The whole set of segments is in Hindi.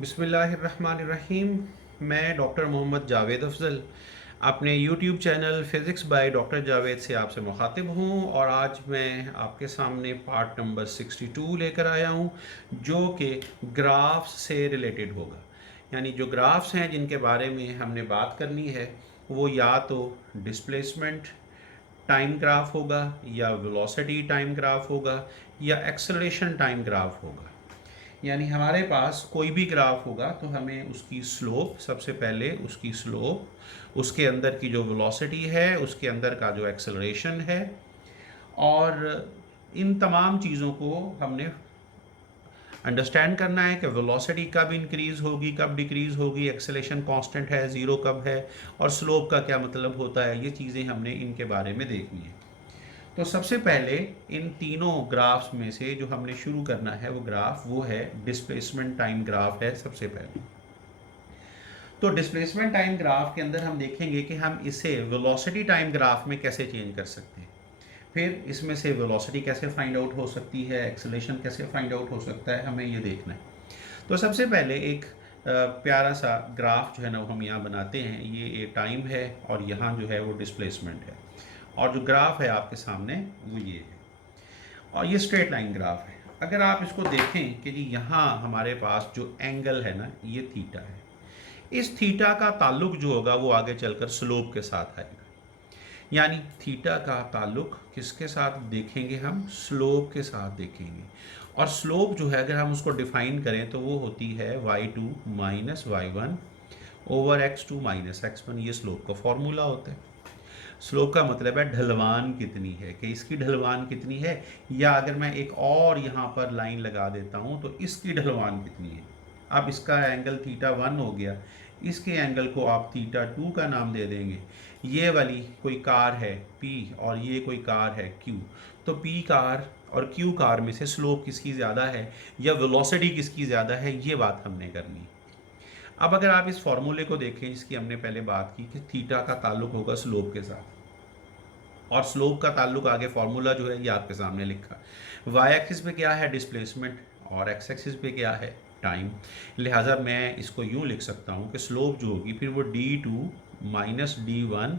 बिस्मिल्लाहिर्रहमानिर्रहीम। मैं डॉक्टर मोहम्मद जावेद अफजल अपने YouTube channel physics by doctor Javed से आपसे मुखातिब हूँ और आज मैं आपके सामने पार्ट नंबर 62 लेकर आया हूँ जो कि ग्राफ्स से रिलेटेड होगा। यानी जो ग्राफ्स हैं जिनके बारे में हमने बात करनी है वो या तो डिस्प्लेसमेंट टाइम ग्राफ होगा या वेलोसिटी टाइम ग्राफ होगा या एक्सेलरेशन टाइम ग्राफ होगा। यानी हमारे पास कोई भी ग्राफ होगा तो हमें उसकी स्लोप, सबसे पहले उसकी स्लोप, उसके अंदर की जो वेलोसिटी है, उसके अंदर का जो एक्सेलरेशन है और इन तमाम चीज़ों को हमने अंडरस्टैंड करना है कि वेलोसिटी कब इंक्रीज़ होगी, कब डिक्रीज़ होगी, एक्सेलरेशन कांस्टेंट है, ज़ीरो कब है और स्लोप का क्या मतलब होता है। ये चीज़ें हमने इनके बारे में देखनी है। तो सबसे पहले इन तीनों ग्राफ्स में से जो हमने शुरू करना है वो है डिस्प्लेसमेंट टाइम ग्राफ है सबसे पहले। तो डिस्प्लेसमेंट टाइम ग्राफ के अंदर हम देखेंगे कि हम इसे वेलोसिटी टाइम ग्राफ में कैसे चेंज कर सकते हैं। फिर इसमें से वेलोसिटी कैसे फाइंड आउट हो सकती है, एक्सेलरेशन कैसे फाइंड आउट हो सकता है, हमें ये देखना है। तो सबसे पहले एक प्यारा सा ग्राफ जो है ना वो हम यहाँ बनाते हैं। ये टाइम है और यहाँ जो है वो डिस्प्लेसमेंट है और जो ग्राफ है आपके सामने वो ये है और ये स्ट्रेट लाइन ग्राफ है। अगर आप इसको देखें कि जी यहाँ हमारे पास जो एंगल है ना ये थीटा है। इस थीटा का ताल्लुक जो होगा वो आगे चलकर स्लोप के साथ आएगा। यानी थीटा का ताल्लुक किसके साथ देखेंगे हम, स्लोप के साथ देखेंगे। और स्लोप जो है अगर हम उसको डिफाइन करें तो वो होती है y2 minus y1 over x2 minus x1। ये स्लोप का फॉर्मूला होता है। स्लोप का मतलब है ढलवान कितनी है, कि इसकी ढलवान कितनी है, या अगर मैं एक और यहाँ पर लाइन लगा देता हूँ तो इसकी ढलवान कितनी है। अब इसका एंगल थीटा 1 हो गया, इसके एंगल को आप थीटा 2 का नाम दे देंगे। ये वाली कोई कार है P और ये कोई कार है Q, तो P कार और Q कार में से स्लोप किसकी ज़्यादा है या वेलोसिटी किसकी ज़्यादा है, ये बात हमने करनी है। अब अगर आप इस फॉर्मूले को देखें जिसकी हमने पहले बात की कि थीटा का ताल्लुक होगा स्लोप के साथ और स्लोप का ताल्लुक आगे फॉर्मूला जो है ये आपके सामने लिखा। वाई एक्सिस पे क्या है, डिस्प्लेसमेंट, और एक्स एक्सिस पे क्या है, टाइम। लिहाजा मैं इसको यूँ लिख सकता हूँ कि स्लोप जो होगी फिर वो d2 minus d1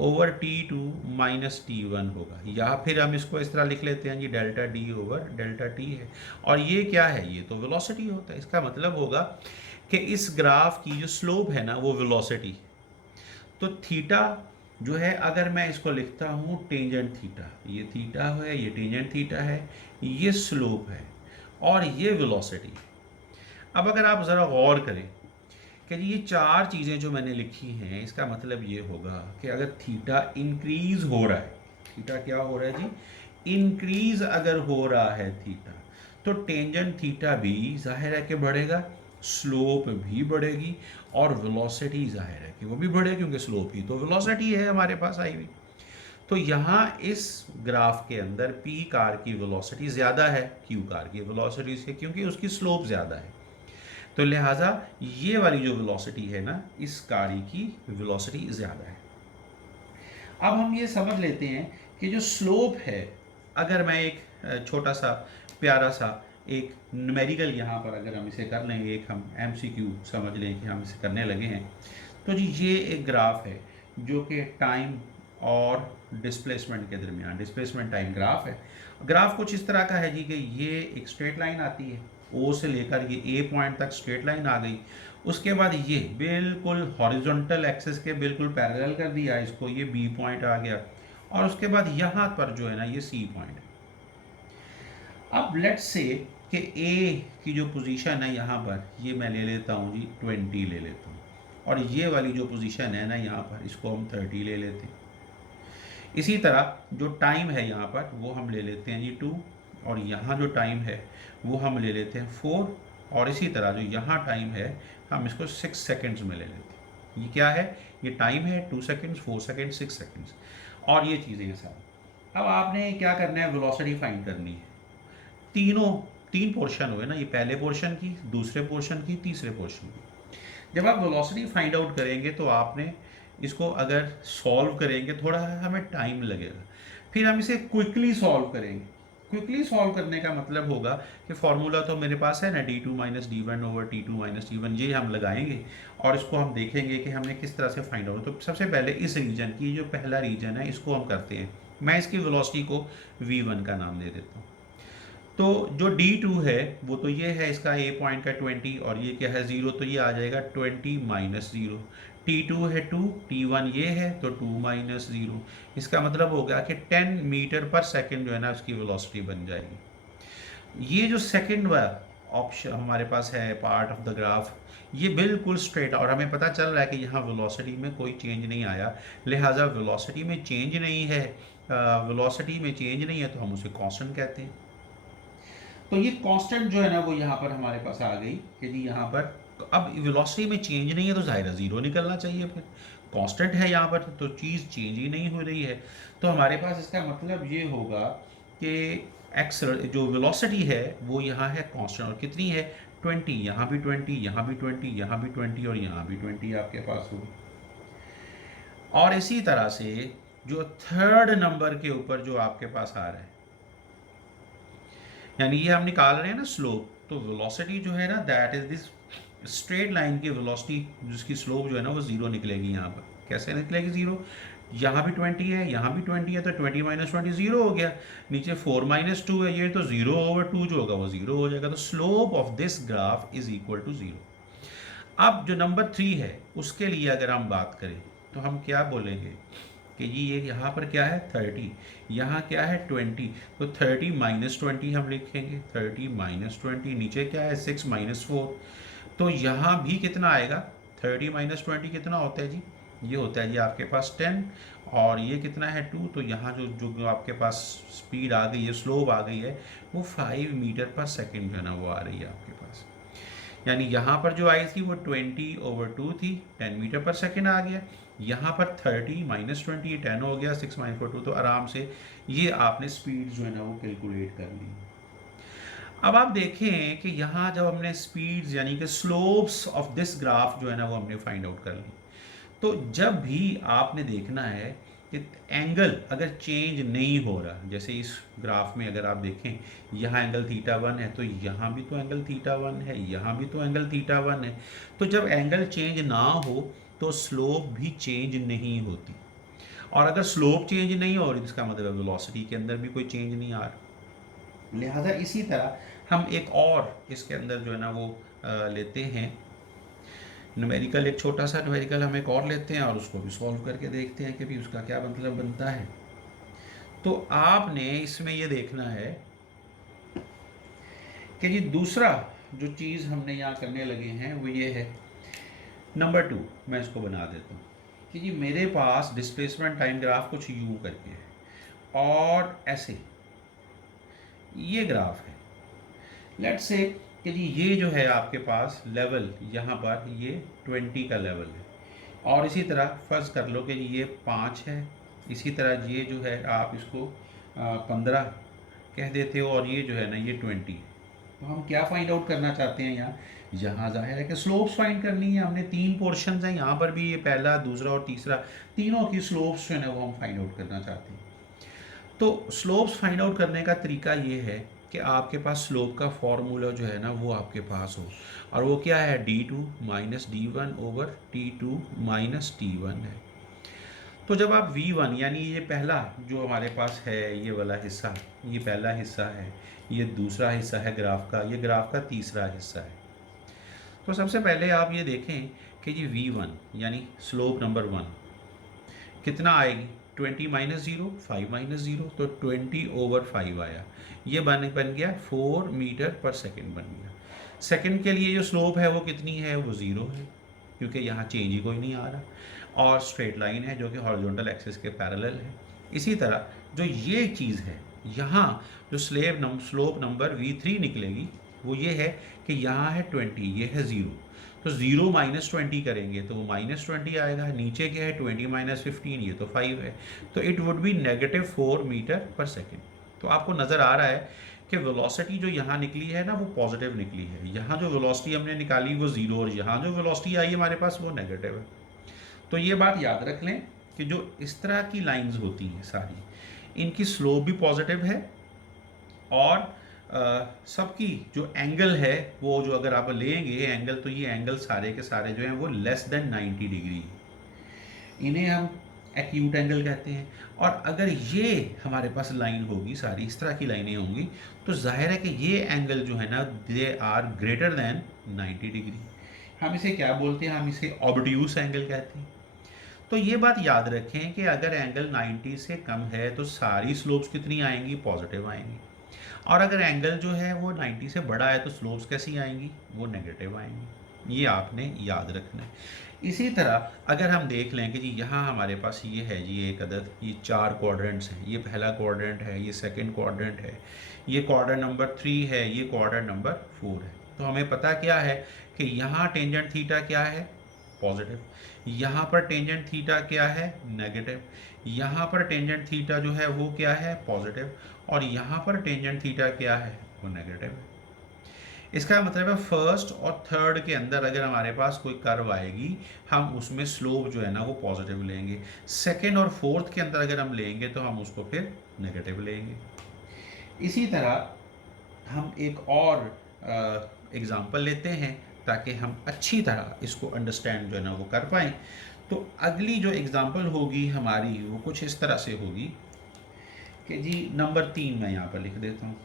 over t2 minus t1 होगा, या फिर हम इसको इस तरह लिख लेते हैं जी delta d over delta t है। और ये क्या है, ये तो वेलोसिटी होता है। इसका मतलब होगा कि इस ग्राफ की जो स्लोप है ना वो वेलोसिटी। तो थीटा जो है अगर मैं इसको लिखता हूँ टेंजेंट थीटा, ये थीटा है, ये टेंजेंट थीटा है, ये स्लोप है और ये वेलोसिटी है। अब अगर आप ज़रा गौर करें कि ये चार चीज़ें जो मैंने लिखी हैं इसका मतलब ये होगा कि अगर थीटा इंक्रीज हो रहा है, थीटा क्या हो रहा है जी, इंक्रीज अगर हो रहा है थीटा, तो टेंजेंट थीटा भी जाहिर है कि बढ़ेगा, स्लोप भी बढ़ेगी और वेलोसिटी जाहिर है कि वो भी बढ़ेगी क्योंकि स्लोप ही तो वेलोसिटी है हमारे पास आई हुई। तो यहाँ इस ग्राफ के अंदर P कार की वेलोसिटी ज़्यादा है Q कार की वेलोसिटी से क्योंकि उसकी स्लोप ज़्यादा है। तो लिहाजा ये वाली जो वेलोसिटी है ना इस गाड़ी की वेलोसिटी ज़्यादा है। अब हम ये समझ लेते हैं कि जो स्लोप है, अगर मैं एक छोटा सा प्यारा सा एक न्यूमेरिकल यहाँ पर अगर हम इसे कर लेंगे, एक हम MCQ समझ लें कि हम इसे करने लगे हैं, तो जी ये एक ग्राफ है जो कि टाइम और डिस्प्लेसमेंट के दरमियान, डिस्प्लेसमेंट टाइम ग्राफ है। ग्राफ कुछ इस तरह का है जी कि ये एक स्ट्रेट लाइन आती है, ओ से लेकर ये ए पॉइंट तक स्ट्रेट लाइन आ गई। उसके बाद ये बिल्कुल हॉरिजॉन्टल एक्सिस के बिल्कुल पैरेलल कर दिया इसको, ये बी पॉइंट आ गया और उसके बाद यहाँ पर जो है ना ये सी पॉइंट है। अब लेट्स से कि ए की जो पोजीशन है यहाँ पर ये मैं ले लेता हूँ जी 20 ले लेता हूँ और ये वाली जो पोजीशन है ना यहाँ पर इसको हम 30 ले लेते हैं। इसी तरह जो टाइम है यहाँ पर वो हम ले लेते हैं जी 2 और यहाँ जो टाइम है वो हम ले लेते हैं 4 और इसी तरह जो यहाँ टाइम है हम इसको 6 सेकेंड्स में ले लेते हैं। ये क्या है, ये टाइम है 2 सेकेंड्स, 4 सेकेंड्स, 6 सेकेंड्स और ये चीज़ें हैं सारी। अब आपने क्या करना है, वेलोसिटी फाइंड करनी है। तीन पोर्शन हुए ना, ये पहले पोर्शन की, दूसरे पोर्शन की, तीसरे पोर्शन की। जब आप वेलोसिटी फाइंड आउट करेंगे तो आपने इसको अगर सॉल्व करेंगे थोड़ा हमें टाइम लगेगा, फिर हम इसे क्विकली सॉल्व करेंगे। क्विकली सॉल्व करने का मतलब होगा कि फार्मूला तो मेरे पास है ना, d2 minus D one over t2 minus t1, ये हम लगाएंगे और इसको हम देखेंगे कि हमने किस तरह से फाइंड आउट। तो सबसे पहले इस रीजन की, जो पहला रीजन है, इसको हम करते हैं। मैं इसकी वेलोसिटी को v1 का नाम दे देता हूँ। तो जो d2 है वो तो ये है, इसका a पॉइंट का 20 और ये क्या है 0, तो ये आ जाएगा 20 माइनस 0। t2 है 2, t1 ये है तो 2 माइनस 0। इसका मतलब होगा कि 10 मीटर पर सेकंड जो है ना उसकी वेलोसिटी बन जाएगी। ये जो सेकंड वाला ऑप्शन हमारे पास है पार्ट ऑफ द ग्राफ, ये बिल्कुल स्ट्रेट, और हमें पता चल रहा है कि यहाँ वेलोसिटी में कोई चेंज नहीं आया, लिहाजा वेलोसिटी में चेंज नहीं है, वेलोसिटी में चेंज नहीं है तो हम उसे कांस्टेंट कहते हैं। तो ये कांस्टेंट जो है ना वो यहाँ पर हमारे पास आ गई कि जी यहाँ पर अब वेलोसिटी में चेंज नहीं है तो ज़ाहिर है ज़ीरो निकलना चाहिए, फिर कांस्टेंट है यहाँ पर तो चीज़ चेंज ही नहीं हो रही है। तो हमारे पास इसका मतलब ये होगा कि एक्स जो वेलोसिटी है वो यहाँ है कांस्टेंट, और कितनी है 20, यहाँ भी 20, यहाँ भी 20, यहाँ भी 20 और यहाँ भी 20 आपके पास होगी। और इसी तरह से जो थर्ड नंबर के ऊपर जो आपके पास आ रहा है, यानी ये हम निकाल रहे हैं ना स्लोप, तो वेलोसिटी जो है ना that is this straight line की वेलोसिटी जिसकी स्लोप जो है ना वो जीरो निकलेगी। यहाँ पर कैसे निकलेगी जीरो, यहाँ भी 20 है, यहाँ भी 20 है, तो 20 माइनस 20 जीरो हो गया। नीचे 4 माइनस 2 है, ये तो 0 ओवर 2 जो होगा वो जीरो हो जाएगा। तो slope of this graph is equal to zero. अब जो नंबर 3 है उसके लिए अगर हम बात करें तो हम क्या बोलेंगे कि जी ये यहाँ पर क्या है 30, यहाँ क्या है 20, तो 30 माइनस 20 हम लिखेंगे, 30 माइनस 20, नीचे क्या है 6 माइनस 4, तो यहाँ भी कितना आएगा 30 माइनस 20 कितना होता है जी, ये होता है जी आपके पास 10, और ये कितना है 2, तो यहाँ जो जो आपके पास स्पीड आ गई है, स्लोप आ गई है, वो 5 मीटर पर सेकेंड जो है ना वो आ रही है आपके पास। यानी यहाँ पर जो आई थी वो 20 ओवर 2 थी, 10 मीटर पर सेकेंड आ गया। यहाँ पर 30 माइनस 20 10 हो गया, 6 माइनस 2, तो आराम से ये आपने स्पीड जो है ना वो कैलकुलेट कर ली। अब आप देखें कि यहाँ जब हमने स्पीड्स यानी कि स्लोप्स ऑफ दिस ग्राफ जो है ना वो हमने फाइंड आउट कर ली, तो जब भी आपने देखना है कि एंगल अगर चेंज नहीं हो रहा, जैसे इस ग्राफ में अगर आप देखें यहाँ एंगल थीटा 1 है तो यहाँ भी तो एंगल थीटा 1 है, यहाँ भी तो एंगल थीटा 1 है, तो जब एंगल चेंज ना हो तो स्लोप भी चेंज नहीं होती, और अगर स्लोप चेंज नहीं हो रही इसका मतलब वेलोसिटी के अंदर भी कोई चेंज नहीं आ रहा। लिहाजा इसी तरह हम एक और इसके अंदर जो है ना वो लेते हैं न्यूमेरिकल, एक छोटा सा न्यूमेरिकल हम एक और लेते हैं और उसको भी सॉल्व करके देखते हैं कि भी उसका क्या मतलब बनता है। तो आपने इसमें ये देखना है कि जी दूसरा जो चीज़ हमने यहाँ करने लगे हैं वो ये है नंबर 2, मैं इसको बना देता हूँ कि जी मेरे पास डिस्प्लेसमेंट टाइम ग्राफ कुछ यूँ करके है और ऐसे ये ग्राफ है। लेट्स से कि जी ये जो है आपके पास लेवल यहाँ पर ये 20 का लेवल है, और इसी तरह फर्ज कर लो कि ये 5 है, इसी तरह ये जो है आप इसको 15 कह देते हो, और ये जो है ना ये 20। तो हम क्या फाइंड आउट करना चाहते हैं यहाँ, यहाँ जाहिर है कि स्लोप्स फाइंड करनी है हमने। 3 पोर्शन हैं यहाँ पर भी, ये पहला दूसरा और तीसरा, तीनों की स्लोप्स जो है ना वो हम फाइंड आउट करना चाहते हैं। तो स्लोप्स फाइंड आउट करने का तरीका ये है कि आपके पास स्लोप का फॉर्मूला जो है ना वो आपके पास हो, और वो क्या है d2 minus D one over t2 minus t1 है। तो जब आप v1 यानी ये पहला जो हमारे पास है ये वाला हिस्सा, ये पहला हिस्सा है, ये दूसरा हिस्सा है ग्राफ का, ये ग्राफ का तीसरा हिस्सा है। तो सबसे पहले आप ये देखें कि ये v1 यानी स्लोप नंबर 1 कितना आएगी, 20 माइनस 0 5 माइनस 0, तो 20 ओवर 5 आया, ये बन गया 4 मीटर पर सेकंड बन गया। सेकंड के लिए जो स्लोप है वो कितनी है, वो 0 है क्योंकि यहाँ चेंज ही कोई नहीं आ रहा, और स्ट्रेट लाइन है जो कि हॉरिजॉन्टल एक्सिस के पैरेलल है। इसी तरह जो ये चीज़ है यहाँ जो स्लोप नंबर v3 निकलेगी वो ये है कि यहाँ है 20, ये है 0, तो 0 माइनस 20 करेंगे तो वो माइनस 20 आएगा। नीचे क्या है 20 माइनस 15, ये तो 5 है, तो it would be negative 4 metre per second. तो आपको नज़र आ रहा है कि वेलोसिटी जो यहाँ निकली है ना वो पॉजिटिव निकली है, यहाँ जो वेलोसिटी हमने निकाली वो 0, और यहाँ जो वेलोसिटी आई हमारे पास वो नेगेटिव है। तो ये बात याद रख लें कि जो इस तरह की लाइंस होती हैं सारी, इनकी स्लोप भी पॉजिटिव है और सबकी जो एंगल है वो जो अगर आप लेंगे एंगल, तो ये एंगल सारे के सारे जो हैं वो लेस देन 90 डिग्री, इन्हें हम एक्यूट एंगल कहते हैं। और अगर ये हमारे पास लाइन होगी, सारी इस तरह की लाइनें होंगी, तो जाहिर है कि ये एंगल जो है ना they are greater than 90 degree. हम इसे क्या बोलते हैं, हम इसे ऑब्ट्यूस एंगल कहते हैं। तो ये बात याद रखें कि अगर एंगल 90 से कम है तो सारी स्लोप्स कितनी आएंगी, पॉजिटिव आएंगी। और अगर एंगल जो है वो 90 से बड़ा है तो स्लोप्स कैसी आएंगी, वो नेगेटिव आएंगी। ये आपने याद रखना है। इसी तरह अगर हम देख लें कि जी यहाँ हमारे पास ये है जी एक अदद, ये 4 क्वाड्रेंट्स हैं, ये पहला क्वाड्रेंट है, ये सेकंड क्वाड्रेंट है, ये क्वाड्रेंट नंबर 3 है, ये क्वाड्रेंट नंबर 4 है। तो हमें पता क्या है कि यहाँ टेंजेंट थीटा क्या है, पॉजिटिव। यहाँ पर टेंजेंट थीटा क्या है, नेगेटिव। यहाँ पर टेंजेंट थीटा जो है वो क्या है, पॉजिटिव। और यहाँ पर टेंजेंट थीटा क्या है, वो नेगेटिव है। इसका मतलब है फर्स्ट और थर्ड के अंदर अगर हमारे पास कोई कर्व आएगी, हम उसमें स्लोप जो है ना वो पॉजिटिव लेंगे। सेकेंड और फोर्थ के अंदर अगर हम लेंगे तो हम उसको फिर नेगेटिव लेंगे। इसी तरह हम एक और एग्जांपल लेते हैं ताकि हम अच्छी तरह इसको अंडरस्टैंड जो है ना वो कर पाएँ। तो अगली जो एग्जांपल होगी हमारी वो कुछ इस तरह से होगी कि जी नंबर 3 मैं यहाँ पर लिख देता हूँ।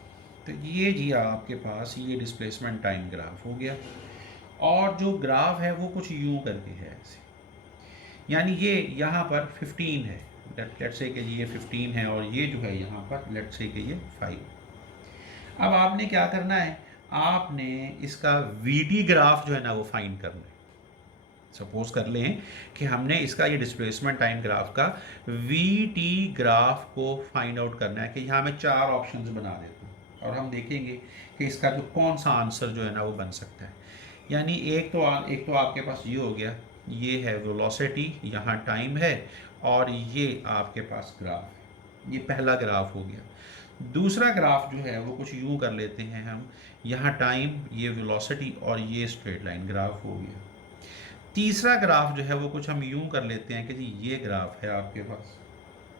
तो ये जी आपके पास ये डिस्प्लेसमेंट टाइम ग्राफ हो गया, और जो ग्राफ है वो कुछ यूं करके है ऐसे, यानी ये यहाँ पर 15 है, लेट से कि ये 15 है, और ये जो है यहाँ पर लेट से कि ये 5। अब आपने क्या करना है, आपने इसका वीटी ग्राफ जो है ना वो फाइंड करना है। सपोज कर लें कि हमने इसका ये डिस्प्लेसमेंट टाइम ग्राफ का वीटी ग्राफ को फाइंड आउट करना है। कि यहाँ मैं 4 ऑप्शंस बना देता हूँ और हम देखेंगे कि इसका जो कौन सा आंसर जो है ना वो बन सकता है। यानी एक तो आपके पास ये हो गया, ये है वेलोसिटी, यहाँ टाइम है, और ये आपके पास ग्राफ है। ये पहला ग्राफ हो गया। दूसरा ग्राफ जो है वो कुछ यूं कर लेते हैं हम, यहाँ टाइम, ये वेलोसिटी, और ये स्ट्रेट लाइन ग्राफ हो गया। तीसरा ग्राफ जो है वो कुछ हम यूं कर लेते हैं कि जी ये ग्राफ है आपके पास,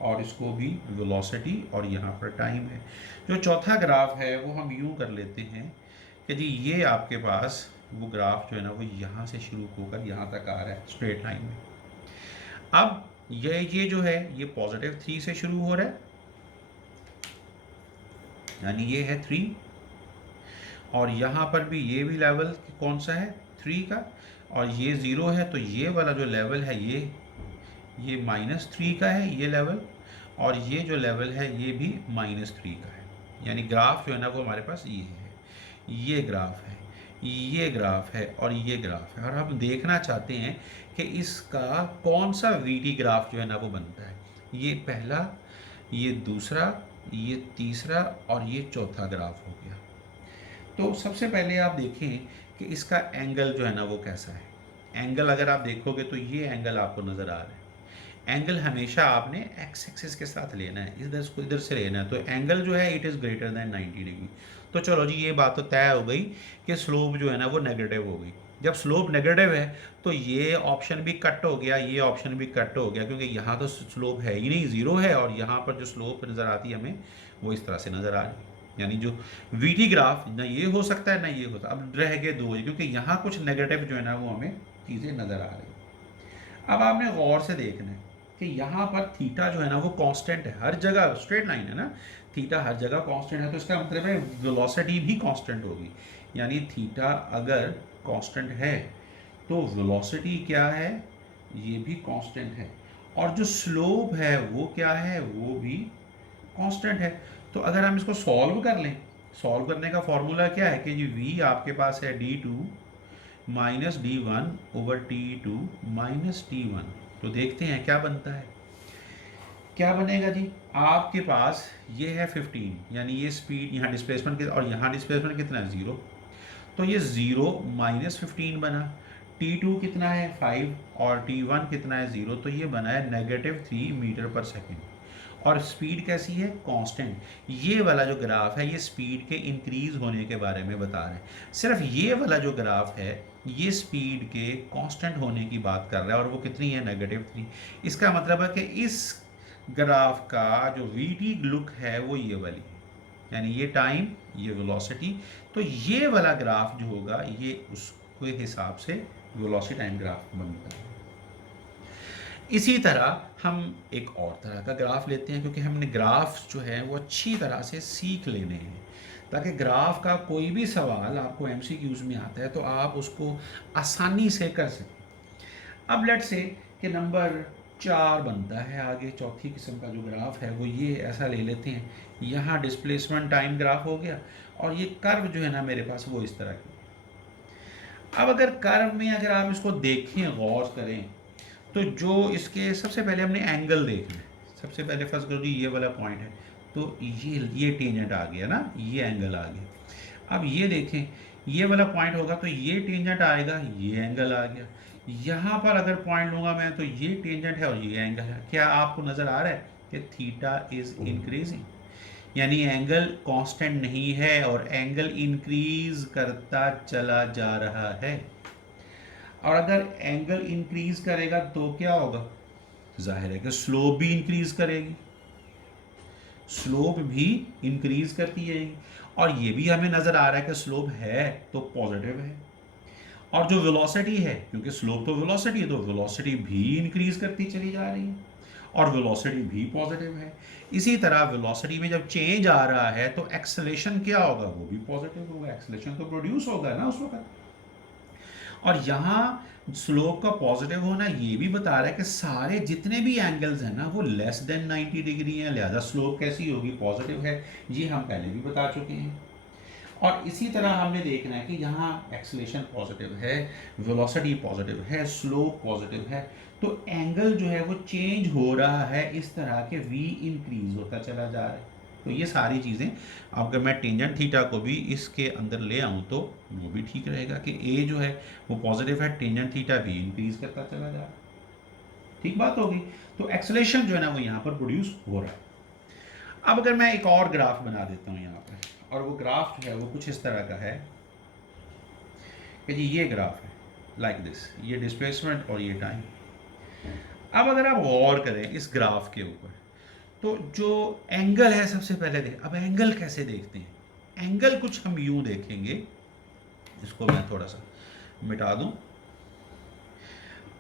और इसको भी वेलोसिटी और यहाँ पर टाइम है। जो चौथा ग्राफ है वो हम यूं कर लेते हैं कि जी ये आपके पास वो ग्राफ जो है ना वो यहाँ से शुरू होकर यहाँ तक आ रहा है स्ट्रेट लाइन में। अब ये जो है ये +3 से शुरू हो रहा है, यानी ये है 3, और यहाँ पर भी ये भी लेवल कौन सा है, 3 का, और ये 0 है, तो ये वाला जो लेवल है ये -3 का है ये लेवल, और ये जो लेवल है ये भी -3 का है। यानी ग्राफ जो है ना वो हमारे पास ये है, ये ग्राफ है, ये ग्राफ है, और ये ग्राफ है। और हम देखना चाहते हैं कि इसका कौन सा वीटी ग्राफ जो है ना वो बनता है। ये पहला, ये दूसरा, ये तीसरा, और ये चौथा ग्राफ हो गया। तो सबसे पहले आप देखें कि इसका एंगल जो है ना वो कैसा है। एंगल अगर आप देखोगे तो ये एंगल आपको नज़र आ रहा है। एंगल हमेशा आपने एक्स एक्सिस के साथ लेना है, इधर से लेना है। तो एंगल जो है it is greater than 90 degree. तो चलो जी ये बात तो तय हो गई कि स्लोप जो है ना वो नेगेटिव हो गई। जब स्लोप नेगेटिव है तो ये ऑप्शन भी कट हो गया, ये ऑप्शन भी कट हो गया, क्योंकि यहाँ तो स्लोप है ही नहीं, ज़ीरो है, और यहाँ पर जो स्लोप नज़र आती है हमें वो इस तरह से नज़र आ रही है। यानी जो वीटी ग्राफ ना ये हो सकता है ना ये होता, अब रह गए दो, क्योंकि यहाँ कुछ नेगेटिव जो है ना वो हमें चीज़ें नज़र आ रही। अब आपने गौर से देखना है कि यहाँ पर थीटा जो है ना वो कांस्टेंट है, हर जगह स्ट्रेट लाइन है ना, थीटा हर जगह कांस्टेंट है, तो इसका मतलब है वेलोसिटी भी कांस्टेंट होगी। यानी थीटा अगर कांस्टेंट है तो वेलोसिटी क्या है, ये भी कांस्टेंट है, और जो स्लोप है वो क्या है, वो भी कांस्टेंट है। तो अगर हम इसको सॉल्व कर लें, सॉल्व करने का फॉर्मूला क्या है कि जी v आपके पास है d2 minus d1/t2 minus t1। तो देखते हैं क्या बनता है। क्या बनेगा जी, आपके पास ये है 15, यानी ये स्पीड यहाँ डिस्प्लेसमेंट और यहाँ डिस्प्लेसमेंट कितना है, 0। तो ये 0 माइनस 15 बना। t2 कितना है, 5, और t1 कितना है, 0। तो ये बना है -3 मीटर पर सेकेंड। और स्पीड कैसी है, कांस्टेंट। ये वाला जो ग्राफ है ये स्पीड के इंक्रीज होने के बारे में बता रहे हैं। सिर्फ ये वाला जो ग्राफ है ये स्पीड के कांस्टेंट होने की बात कर रहा है, और वो कितनी है, -3। इसका मतलब है कि इस ग्राफ का जो वीटी लुक है वो ये वाली है। यानी ये टाइम, ये वेलोसिटी। तो ये वाला ग्राफ जो होगा ये उसके हिसाब से वेलोसिटी टाइम ग्राफ बनता है। इसी तरह हम एक और तरह का ग्राफ लेते हैं, क्योंकि हमने ग्राफ जो है वो अच्छी तरह से सीख लेने हैं, ताकि ग्राफ का कोई भी सवाल आपको एमसीक्यूज में आता है तो आप उसको आसानी से कर सकें। अब लेट से कि नंबर 4 बनता है आगे, चौथी किस्म का जो ग्राफ है वो ये ऐसा ले लेते हैं। यहाँ डिस्प्लेसमेंट टाइम ग्राफ हो गया और ये कर्व जो है ना मेरे पास वो इस तरह की। अब अगर कर्व में अगर आप इसको देखें, गौर करें, तो जो इसके सबसे पहले हमने एंगल देखना है। सबसे पहले फर्स्ट करो जी ये वाला पॉइंट है, तो ये टेंजेंट आ गया ना, ये एंगल आ गया। अब ये देखें, ये वाला पॉइंट होगा तो ये टेंजेंट आएगा, ये एंगल आ गया। यहाँ पर अगर पॉइंट लूँगा मैं तो ये टेंजेंट है और ये एंगल है। क्या आपको नज़र आ रहा है कि थीटा इज़ इंक्रीजिंग, यानी एंगल कांस्टेंट नहीं है और एंगल इंक्रीज करता चला जा रहा है। और अगर एंगल इंक्रीज करेगा तो क्या होगा, जाहिर है कि स्लोप भी इंक्रीज करेगी, स्लोप भी इंक्रीज करती जाएगी। और ये भी हमें नजर आ रहा है कि स्लोप है तो पॉजिटिव है, और जो वेलोसिटी है, क्योंकि स्लोप तो वेलोसिटी है, तो वेलोसिटी भी इंक्रीज करती चली जा रही है और वेलोसिटी भी पॉजिटिव है। इसी तरह वेलोसिटी में जब चेंज आ रहा है तो एक्सेलेरेशन क्या होगा, वो भी पॉजिटिव होगा, एक्सेलेरेशन तो प्रोड्यूस होगा ना उस वक्त। और यहाँ स्लोप का पॉजिटिव होना ये भी बता रहा है कि सारे जितने भी एंगल्स हैं ना वो लेस देन 90 डिग्री हैं, लिहाजा स्लोप कैसी होगी, पॉजिटिव है। ये हम पहले भी बता चुके हैं। और इसी तरह हमने देखना है कि यहाँ एक्सेलेरेशन पॉजिटिव है, वेलोसिटी पॉजिटिव है, स्लोप पॉजिटिव है, तो एंगल जो है वो चेंज हो रहा है इस तरह के v इंक्रीज होता चला जा रहा है। तो ये सारी चीज़ें, अगर मैं टेंजेंट थीटा को भी इसके अंदर ले आऊँ तो वो भी ठीक रहेगा कि a जो है वो पॉजिटिव है, टेंजेंट थीटा भी इंक्रीज करता चला जा रहा है। ठीक बात होगी। तो एक्सेलेरेशन जो है ना वो यहाँ पर प्रोड्यूस हो रहा है। अब अगर मैं एक और ग्राफ बना देता हूँ यहाँ पर, और वो ग्राफ जो है वो कुछ इस तरह का है कि जी ये ग्राफ है लाइक दिस, ये डिस्प्लेसमेंट और ये टाइम। अब अगर आप गौर करें इस ग्राफ के ऊपर, तो जो एंगल है सबसे पहले देख, अब एंगल कैसे देखते हैं, एंगल कुछ हम यूं देखेंगे, इसको मैं थोड़ा सा मिटा दूं।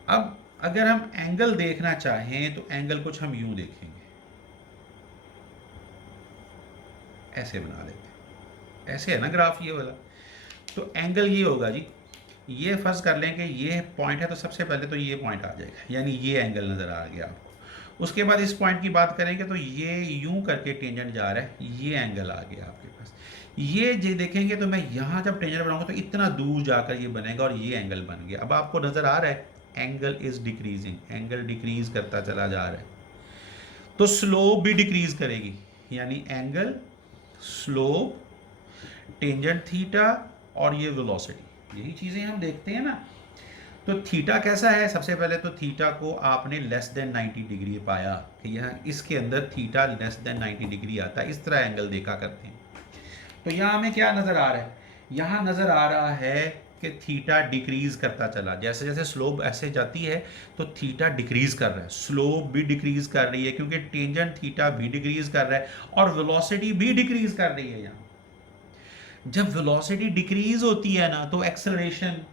अब अगर हम एंगल देखना चाहें तो एंगल कुछ हम यूं देखेंगे, ऐसे बना लेते हैं, ऐसे है ना ग्राफ ये वाला। तो एंगल ये होगा जी, ये फर्ज कर लें कि ये पॉइंट है तो सबसे पहले तो ये पॉइंट आ जाएगा, यानी ये एंगल नज़र आ गया आपको। उसके बाद इस पॉइंट की बात करेंगे तो ये यूं करके टेंजेंट जा रहा है, ये एंगल आ गया आपके पास। ये जो देखेंगे तो मैं यहाँ जब टेंजेंट बनाऊंगा तो इतना दूर जाकर ये बनेगा और ये एंगल बन गया। अब आपको नज़र आ रहा है angle is decreasing, angle decrease करता चला जा रहा है, तो स्लोप भी डिक्रीज करेगी, यानी एंगल, स्लोप, टेंजेंट थीटा और ये वेलोसिटी, यही चीज़ें हम देखते हैं ना। तो थीटा कैसा है, सबसे पहले तो थीटा को आपने लेस देन 90 डिग्री पाया कि यहाँ इसके अंदर थीटा लेस देन 90 डिग्री आता है, इस तरह एंगल देखा करते हैं। तो यहाँ हमें क्या नज़र आ रहा है, यहाँ नज़र आ रहा है कि थीटा डिक्रीज करता चला, जैसे जैसे स्लोप ऐसे जाती है तो थीटा डिक्रीज कर रहा है, स्लोप भी डिक्रीज कर रही है क्योंकि टेंजेंट थीटा भी डिक्रीज कर रहा है और वेलोसिटी भी डिक्रीज कर रही है। यहाँ जब वेलोसिटी डिक्रीज होती है ना तो एक्सेलरेशन,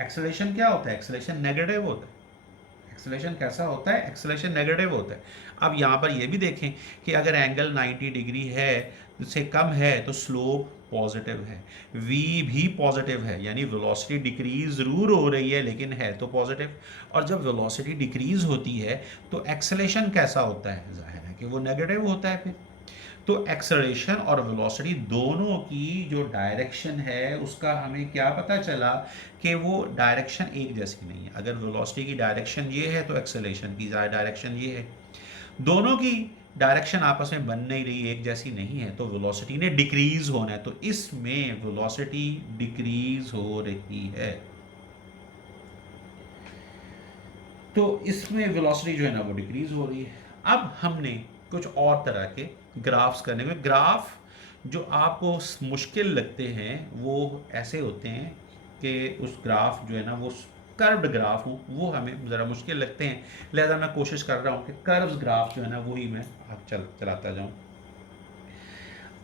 एक्सेलरेशन क्या होता है, एक्सेलरेशन नेगेटिव होता है। एक्सेलरेशन कैसा होता है, एक्सेलरेशन नेगेटिव होता है। अब यहाँ पर ये भी देखें कि अगर एंगल 90 डिग्री है से कम है तो स्लोप पॉजिटिव है, v भी पॉजिटिव है, यानी वेलोसिटी डिक्रीज ज़रूर हो रही है लेकिन है तो पॉजिटिव। और जब वेलोसिटी डिक्रीज होती है तो एक्सेलरेशन कैसा होता है, जाहिर है कि वो नेगेटिव होता है फिर। तो एक्सेलरेशन और वेलोसिटी दोनों की जो डायरेक्शन है उसका हमें क्या पता चला कि वो डायरेक्शन एक जैसी नहीं है। अगर वेलोसिटी की डायरेक्शन ये है तो एक्सेलरेशन की डायरेक्शन ये है, दोनों की डायरेक्शन आपस में बन नहीं रही, एक जैसी नहीं है, तो वेलोसिटी ने डिक्रीज होना है। तो इसमें वेलोसिटी डिक्रीज हो रही है, तो इसमें वेलोसिटी जो है ना वो डिक्रीज हो रही है। अब हमने कुछ और तरह के ग्राफ्स करने में, ग्राफ जो आपको मुश्किल लगते हैं वो ऐसे होते हैं कि उस ग्राफ जो है ना वो कर्व्ड ग्राफ हो, वो हमें ज़रा मुश्किल लगते हैं, लिहाजा मैं कोशिश कर रहा हूँ कि कर्व्स ग्राफ जो है ना वही मैं चलाता जाऊँ।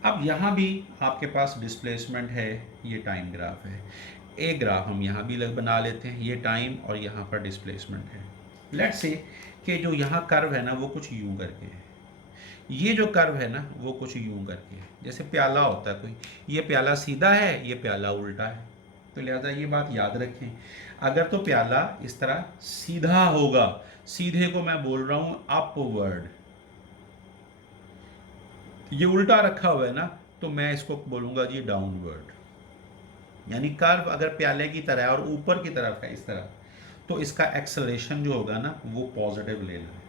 अब यहाँ भी आपके पास डिस्प्लेसमेंट है, ये टाइम ग्राफ है। एक ग्राफ हम यहाँ भी बना लेते हैं, ये टाइम और यहाँ पर डिस्प्लेसमेंट है। लेट्स से कि जो यहाँ कर्व है ना वो कुछ यूं करके है, ये जो कर्व है ना वो कुछ यूं करके है, जैसे प्याला होता है कोई, ये प्याला सीधा है, ये प्याला उल्टा है। तो लिहाजा ये बात याद रखें, अगर तो प्याला इस तरह सीधा होगा, सीधे को मैं बोल रहा हूँ अपवर्ड, ये उल्टा रखा हुआ है ना तो मैं इसको बोलूँगा जी डाउनवर्ड। यानी कर्व अगर प्याले की तरह है और ऊपर की तरफ है इस तरह, तो इसका एक्सेलरेशन जो होगा ना वो पॉजिटिव लेना है,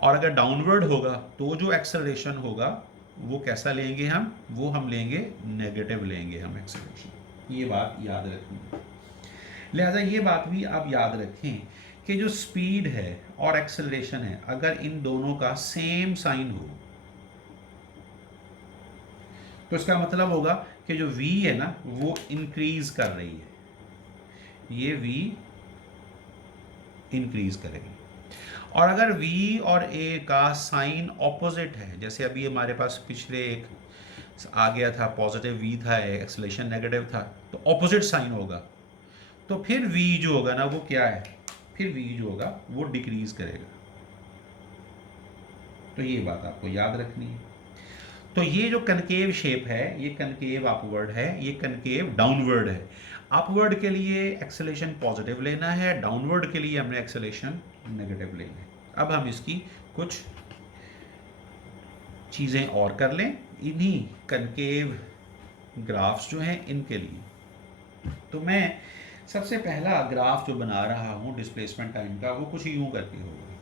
और अगर डाउनवर्ड होगा तो जो एक्सेलरेशन होगा वो कैसा लेंगे हम, वो हम लेंगे नेगेटिव लेंगे हम एक्सेलरेशन। ये बात याद रखनी, लिहाजा ये बात भी आप याद रखें कि जो स्पीड है और एक्सेलरेशन है, अगर इन दोनों का सेम साइन हो तो इसका मतलब होगा कि जो v है ना वो इंक्रीज कर रही है, ये v इंक्रीज करेगी। और अगर v और a का साइन ऑपोजिट है, जैसे अभी हमारे पास पिछले एक आ गया था पॉजिटिव v था, एक्सेलरेशन नेगेटिव था, तो ऑपोजिट साइन होगा, तो फिर v जो होगा ना वो क्या है, फिर v जो होगा वो डिक्रीज करेगा। तो ये बात आपको याद रखनी है। तो ये जो कनकेव शेप है ये कनकेव अपवर्ड है, ये कनकेव डाउनवर्ड है। अपवर्ड के लिए एक्सेलेरेशन पॉजिटिव लेना है, डाउनवर्ड के लिए हमने एक्सेलेरेशन नेगेटिव लेना है। अब हम इसकी कुछ चीज़ें और कर लें इन्हीं कनकेव ग्राफ्स जो हैं इनके लिए। तो मैं सबसे पहला ग्राफ जो बना रहा हूँ डिस्प्लेसमेंट टाइम का वो कुछ यूँ करके होगा,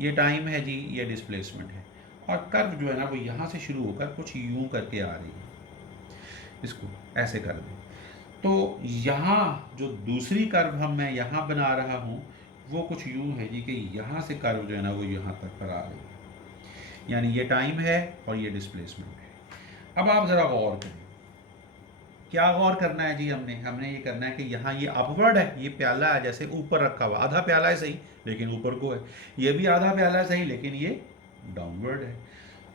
ये टाइम है जी, ये डिस्प्लेसमेंट है, और कर्व जो है ना वो यहाँ से शुरू होकर कुछ यूं करके आ रही है, इसको ऐसे कर दें। तो यहाँ जो दूसरी कर्व हम मैं यहाँ बना रहा हूँ वो कुछ यूं है जी कि यहाँ से कर्व जो है ना वो यहाँ तक पर आ रही है, यानी ये टाइम है और ये डिस्प्लेसमेंट है। अब आप ज़रा गौर करें, क्या गौर करना है जी, हमने ये करना है कि यहाँ ये अपवर्ड है, ये प्याला है जैसे ऊपर रखा हुआ, आधा प्याला है सही लेकिन ऊपर को है, ये भी आधा प्याला है सही लेकिन ये डाउनवर्ड है।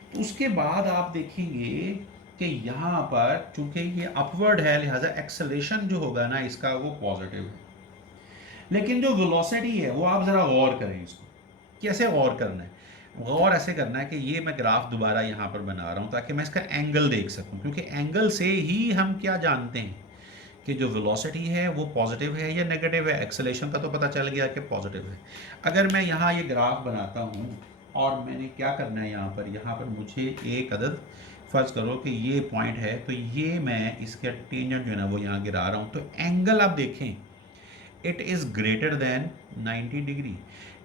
तो उसके बाद आप देखेंगे कि यहाँ पर चूंकि ये अपवर्ड है लिहाजा एक्सेलरेशन जो होगा ना इसका वो पॉजिटिव है, लेकिन जो वेलोसिटी है वो आप ज़रा गौर करें इसको। कैसे गौर करना है, गौर ऐसे करना है कि ये मैं ग्राफ दोबारा यहाँ पर बना रहा हूँ ताकि मैं इसका एंगल देख सकूँ, क्योंकि एंगल से ही हम क्या जानते हैं कि जो वेलोसिटी है वो पॉजिटिव है या नेगेटिव है। एक्सेलरेशन का तो पता चल गया कि पॉजिटिव है। अगर मैं यहाँ ये ग्राफ बनाता हूँ और मैंने क्या करना है, यहाँ पर मुझे एक अदद फ़र्ज़ करो कि ये पॉइंट है, तो ये मैं इसका टेंजेंट जो है ना वो यहाँ गिरा रहा हूँ, तो एंगल आप देखें it is greater than 90 degree.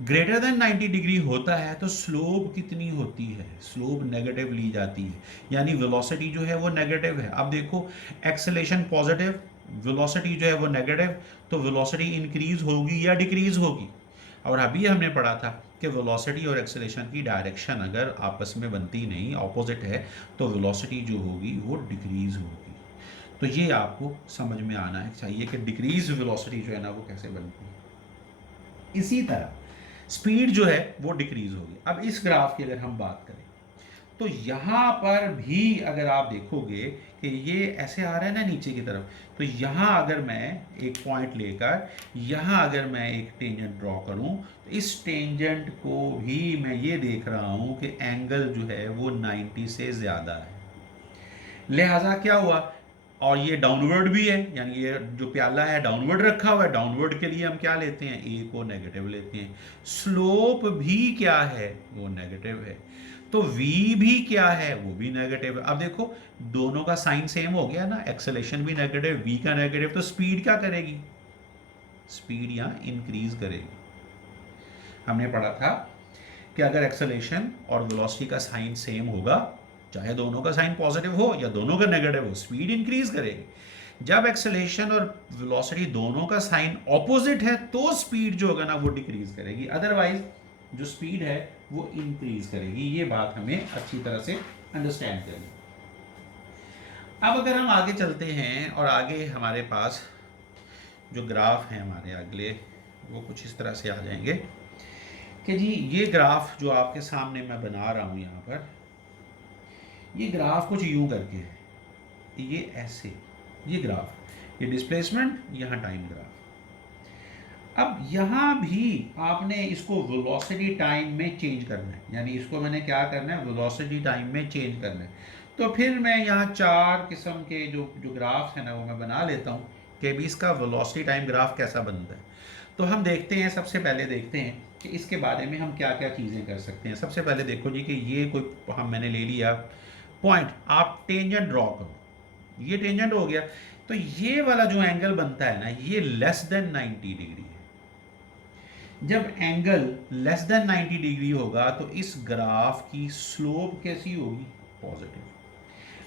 Greater than 90 degree होता है तो स्लोप कितनी होती है, स्लोप नेगेटिव ली जाती है, यानी वेलोसिटी जो है वो नेगेटिव है। अब देखो एक्सेलरेशन पॉजिटिव, वेलोसिटी जो है वो नेगेटिव, तो वेलोसिटी इंक्रीज होगी या डिक्रीज होगी। और अभी हमने पढ़ा था कि वेलोसिटी और एक्सेलरेशन की डायरेक्शन अगर आपस में बनती नहीं, ऑपोजिट है, तो वेलोसिटी जो होगी वो डिक्रीज होगी। तो ये आपको समझ में आना है चाहिए कि डिक्रीज वेलोसिटी जो है ना वो कैसे बनती है। इसी तरह स्पीड जो है वो डिक्रीज होगी। अब इस ग्राफ की अगर हम बात करें तो यहाँ पर भी अगर आप देखोगे कि ये ऐसे आ रहा है ना नीचे की तरफ, तो यहाँ अगर मैं एक पॉइंट लेकर यहाँ अगर मैं एक टेंजेंट ड्रॉ करूँ तो इस टेंजेंट को भी मैं ये देख रहा हूँ कि एंगल जो है वो 90 से ज़्यादा है, लिहाजा क्या हुआ, और ये डाउनवर्ड भी है, यानी ये जो प्याला है डाउनवर्ड रखा हुआ है, डाउनवर्ड के लिए हम क्या लेते हैं, ए को नेगेटिव लेते हैं। स्लोप भी क्या है, वो नेगेटिव है, तो v भी क्या है, वो भी नेगेटिव है। अब देखो दोनों का साइन सेम हो गया ना, एक्सेलेरेशन भी नेगेटिव, v का नेगेटिव, तो स्पीड क्या करेगी, स्पीड यहाँ इंक्रीज करेगी। हमने पढ़ा था कि अगर एक्सेलेरेशन और वेलोसिटी का साइन सेम होगा, चाहे दोनों का साइन पॉजिटिव हो या दोनों का नेगेटिव हो, स्पीड इंक्रीज करेगी। जब एक्सेलरेशन और वेलोसिटी दोनों का साइन ऑपोजिट है तो स्पीड जो होगा ना वो डिक्रीज करेगी, अदरवाइज जो स्पीड है वो इंक्रीज करेगी। ये बात हमें अच्छी तरह से अंडरस्टैंड करनी। अब अगर हम आगे चलते हैं और आगे हमारे पास जो ग्राफ हैं हमारे अगले वो कुछ इस तरह से आ जाएंगे कि जी ये ग्राफ जो आपके सामने मैं बना रहा हूँ यहाँ पर, ये ग्राफ कुछ यूं करके है, ये ऐसे, ये ग्राफ, ये डिस्प्लेसमेंट, यहाँ टाइम ग्राफ। अब यहाँ भी आपने इसको वेलोसिटी टाइम में चेंज करना है, यानी इसको मैंने क्या करना है, वेलोसिटी टाइम में चेंज करना है। तो फिर मैं यहाँ 4 किस्म के जो जो ग्राफ है ना वो मैं बना लेता हूँ कि भी इसका वेलोसिटी टाइम ग्राफ कैसा बनता है। तो हम देखते हैं, सबसे पहले देखते हैं कि इसके बारे में हम क्या क्या चीज़ें कर सकते हैं। सबसे पहले देखो जी कि ये कोई मैंने ले लिया पॉइंट, आप टेंजेंट ड्रॉ करो, ये टेंजेंट हो गया। तो ये वाला जो एंगल बनता है ना, ये लेस देन 90 डिग्री है। जब एंगल लेस देन 90 डिग्री होगा तो इस ग्राफ की स्लोप कैसी होगी, पॉजिटिव।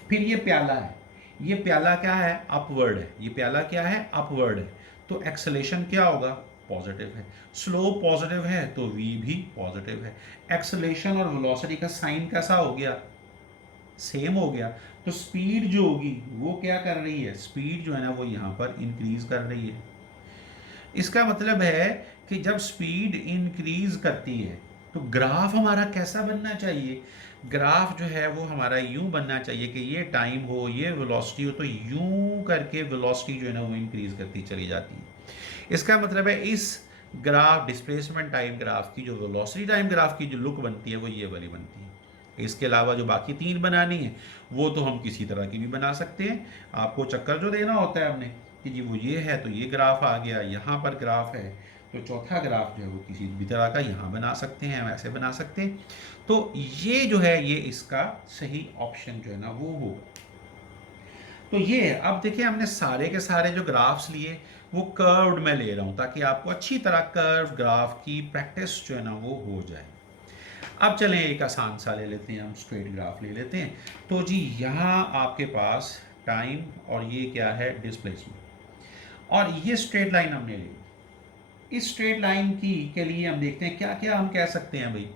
फिर ये प्याला है, ये प्याला क्या है, अपवर्ड है, ये प्याला क्या है, अपवर्ड है। तो एक्सेलेरेशन क्या होगा, पॉजिटिव है। स्लोप पॉजिटिव है तो v भी पॉजिटिव है। एक्सेलेरेशन और वेलोसिटी का साइन कैसा हो गया, सेम हो गया। तो स्पीड जो होगी वो क्या कर रही है, स्पीड जो है ना वो यहाँ पर इंक्रीज कर रही है। इसका मतलब है कि जब स्पीड इंक्रीज करती है तो ग्राफ हमारा कैसा बनना चाहिए, ग्राफ जो है वो हमारा यूं बनना चाहिए कि ये टाइम हो, ये वेलोसिटी हो, तो यूं करके वेलोसिटी जो है ना वो इंक्रीज करती चली जाती है। इसका मतलब है इस ग्राफ डिस्प्लेसमेंट टाइम ग्राफ की जो वेलोसिटी टाइम ग्राफ की जो लुक बनती है वो ये वाली बनती है। इसके अलावा जो बाकी 3 बनानी है वो तो हम किसी तरह की भी बना सकते हैं। आपको चक्कर जो देना होता है हमने कि जी वो ये है तो ये ग्राफ आ गया, यहाँ पर ग्राफ है तो चौथा ग्राफ जो है वो किसी भी तरह का यहाँ बना सकते हैं, वैसे बना सकते हैं। तो ये जो है ये इसका सही ऑप्शन जो है ना वो होगा। तो ये अब देखिए हमने सारे के सारे जो ग्राफ्स लिए वो कर्व्ड में ले रहा हूँ ताकि आपको अच्छी तरह कर्व ग्राफ की प्रैक्टिस जो है ना वो हो जाए। अब चलें एक आसान सा ले लेते हैं, हम स्ट्रेट ग्राफ ले लेते हैं। तो जी यहाँ आपके पास टाइम और ये क्या है, डिस्प्लेसमेंट, और ये स्ट्रेट लाइन हमने ली। इस स्ट्रेट लाइन की के लिए हम देखते हैं क्या क्या हम कह सकते हैं भाई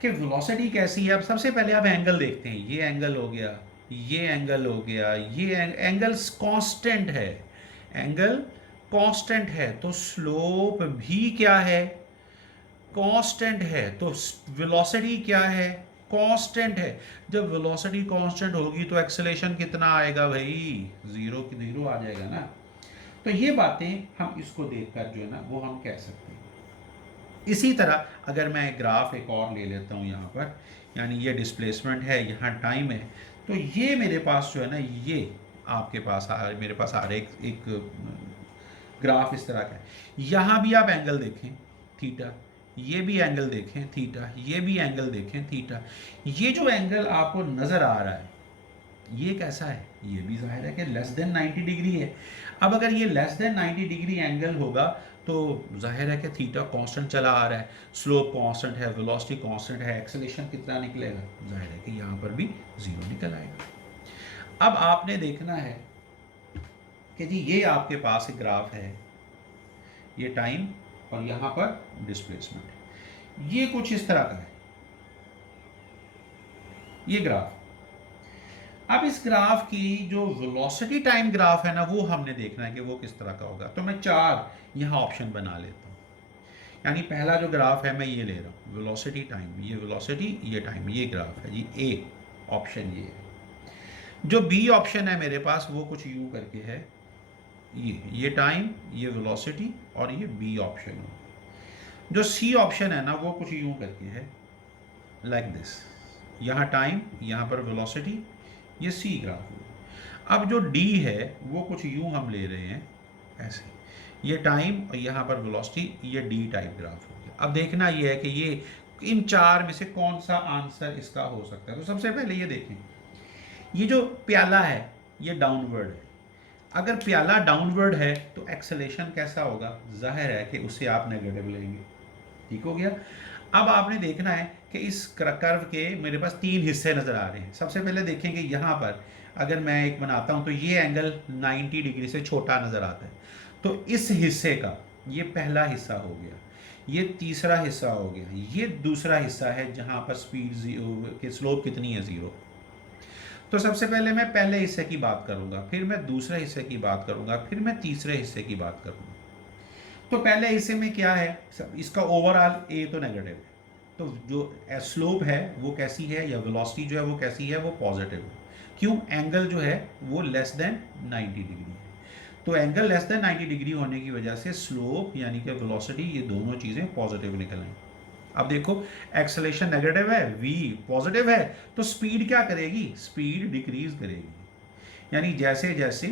कि वेलोसिटी कैसी है। अब सबसे पहले आप एंगल देखते हैं, ये एंगल हो गया, ये एंगल हो गया, ये एंगल्स कांस्टेंट है, एंगल कांस्टेंट है तो स्लोप भी क्या है, कांस्टेंट है। तो वेलोसिटी क्या है, कांस्टेंट है। जब वेलोसिटी कांस्टेंट होगी तो एक्सेलेरेशन कितना आएगा भाई, जीरो की जीरो आ जाएगा ना। तो ये बातें हम इसको देखकर जो है ना वो हम कह सकते हैं। इसी तरह अगर मैं एक ग्राफ एक और ले लेता हूँ यहाँ पर, यानी ये डिस्प्लेसमेंट है, यहाँ टाइम है, तो ये मेरे पास जो है ना ये आपके पास मेरे पास आ रहा है एक ग्राफ इस तरह का है। यहाँ भी आप एंगल देखें थीटा, ये भी एंगल देखें थीटा, ये भी एंगल देखें थीटा। ये जो एंगल आपको नज़र आ रहा है ये कैसा है, ये भी जाहिर है कि लेस देन 90 डिग्री है। अब अगर ये लेस देन 90 डिग्री एंगल होगा तो जाहिर है कि थीटा कांस्टेंट चला आ रहा है, स्लोप कांस्टेंट है, वेलोसिटी कांस्टेंट है, एक्सेलेरेशन कितना निकलेगा, जाहिर है कि यहाँ पर भी जीरो निकल आएगा। अब आपने देखना है कि जी ये आपके पास एक ग्राफ है, ये टाइम और यहाँ पर डिस्प्लेसमेंट, ये कुछ इस तरह का है ये ग्राफ। अब इस ग्राफ की जो वेलोसिटी टाइम ग्राफ है ना वो हमने देखना है कि वो किस तरह का होगा। तो मैं 4 यहाँ ऑप्शन बना लेता हूँ। यानी पहला जो ग्राफ है मैं ये ले रहा हूँ, वेलोसिटी टाइम, ये वेलोसिटी ये टाइम, ये ग्राफ है जी, ए ऑप्शन ये है। जो बी ऑप्शन है मेरे पास वो कुछ यूँ करके है, ये टाइम, ये वेलोसिटी और ये बी ऑप्शन हो। जो सी ऑप्शन है ना वो कुछ यूँ करके है, लाइक दिस, यहाँ टाइम, यहाँ पर वेलोसिटी, ये सी ग्राफ हो। अब जो डी है वो कुछ यूं हम ले रहे हैं ऐसे, ये टाइम और यहाँ पर वेलोसिटी, ये डी टाइप ग्राफ हो गया। अब देखना ये है कि ये इन 4 में से कौन सा आंसर इसका हो सकता है। तो सबसे पहले ये देखें, ये जो प्याला है ये डाउनवर्ड है। अगर प्याला डाउनवर्ड है तो एक्सेलेरेशन कैसा होगा, जाहिर है कि उसे आप नेगेटिव लेंगे। ठीक हो गया। अब आपने देखना है कि इस कर्व के मेरे पास 3 हिस्से नज़र आ रहे हैं। सबसे पहले देखेंगे यहाँ पर अगर मैं एक बनाता हूँ तो ये एंगल 90 डिग्री से छोटा नज़र आता है। तो इस हिस्से का ये पहला हिस्सा हो गया, ये तीसरा हिस्सा हो गया, ये दूसरा हिस्सा है जहाँ पर स्पीड के स्लोप कितनी है, ज़ीरो। तो सबसे पहले मैं पहले हिस्से की बात करूँगा, फिर मैं दूसरे हिस्से की बात करूँगा, फिर मैं तीसरे हिस्से की बात करूँगा। तो पहले हिस्से में क्या है, इसका ओवरऑल ए तो नेगेटिव है, तो जो स्लोप है वो कैसी है, या वेलोसिटी जो है वो कैसी है, वो पॉजिटिव है। क्यों? एंगल जो है वो लेस देन 90 डिग्री है। तो एंगल लेस देन 90 डिग्री होने की वजह से स्लोप यानी कि वेलोसिटी, ये दोनों चीज़ें पॉजिटिव निकल आई। अब देखो, एक्सेलेरेशन नेगेटिव है, v पॉजिटिव है, तो स्पीड क्या करेगी? स्पीड डिक्रीज करेगी। यानी जैसे जैसे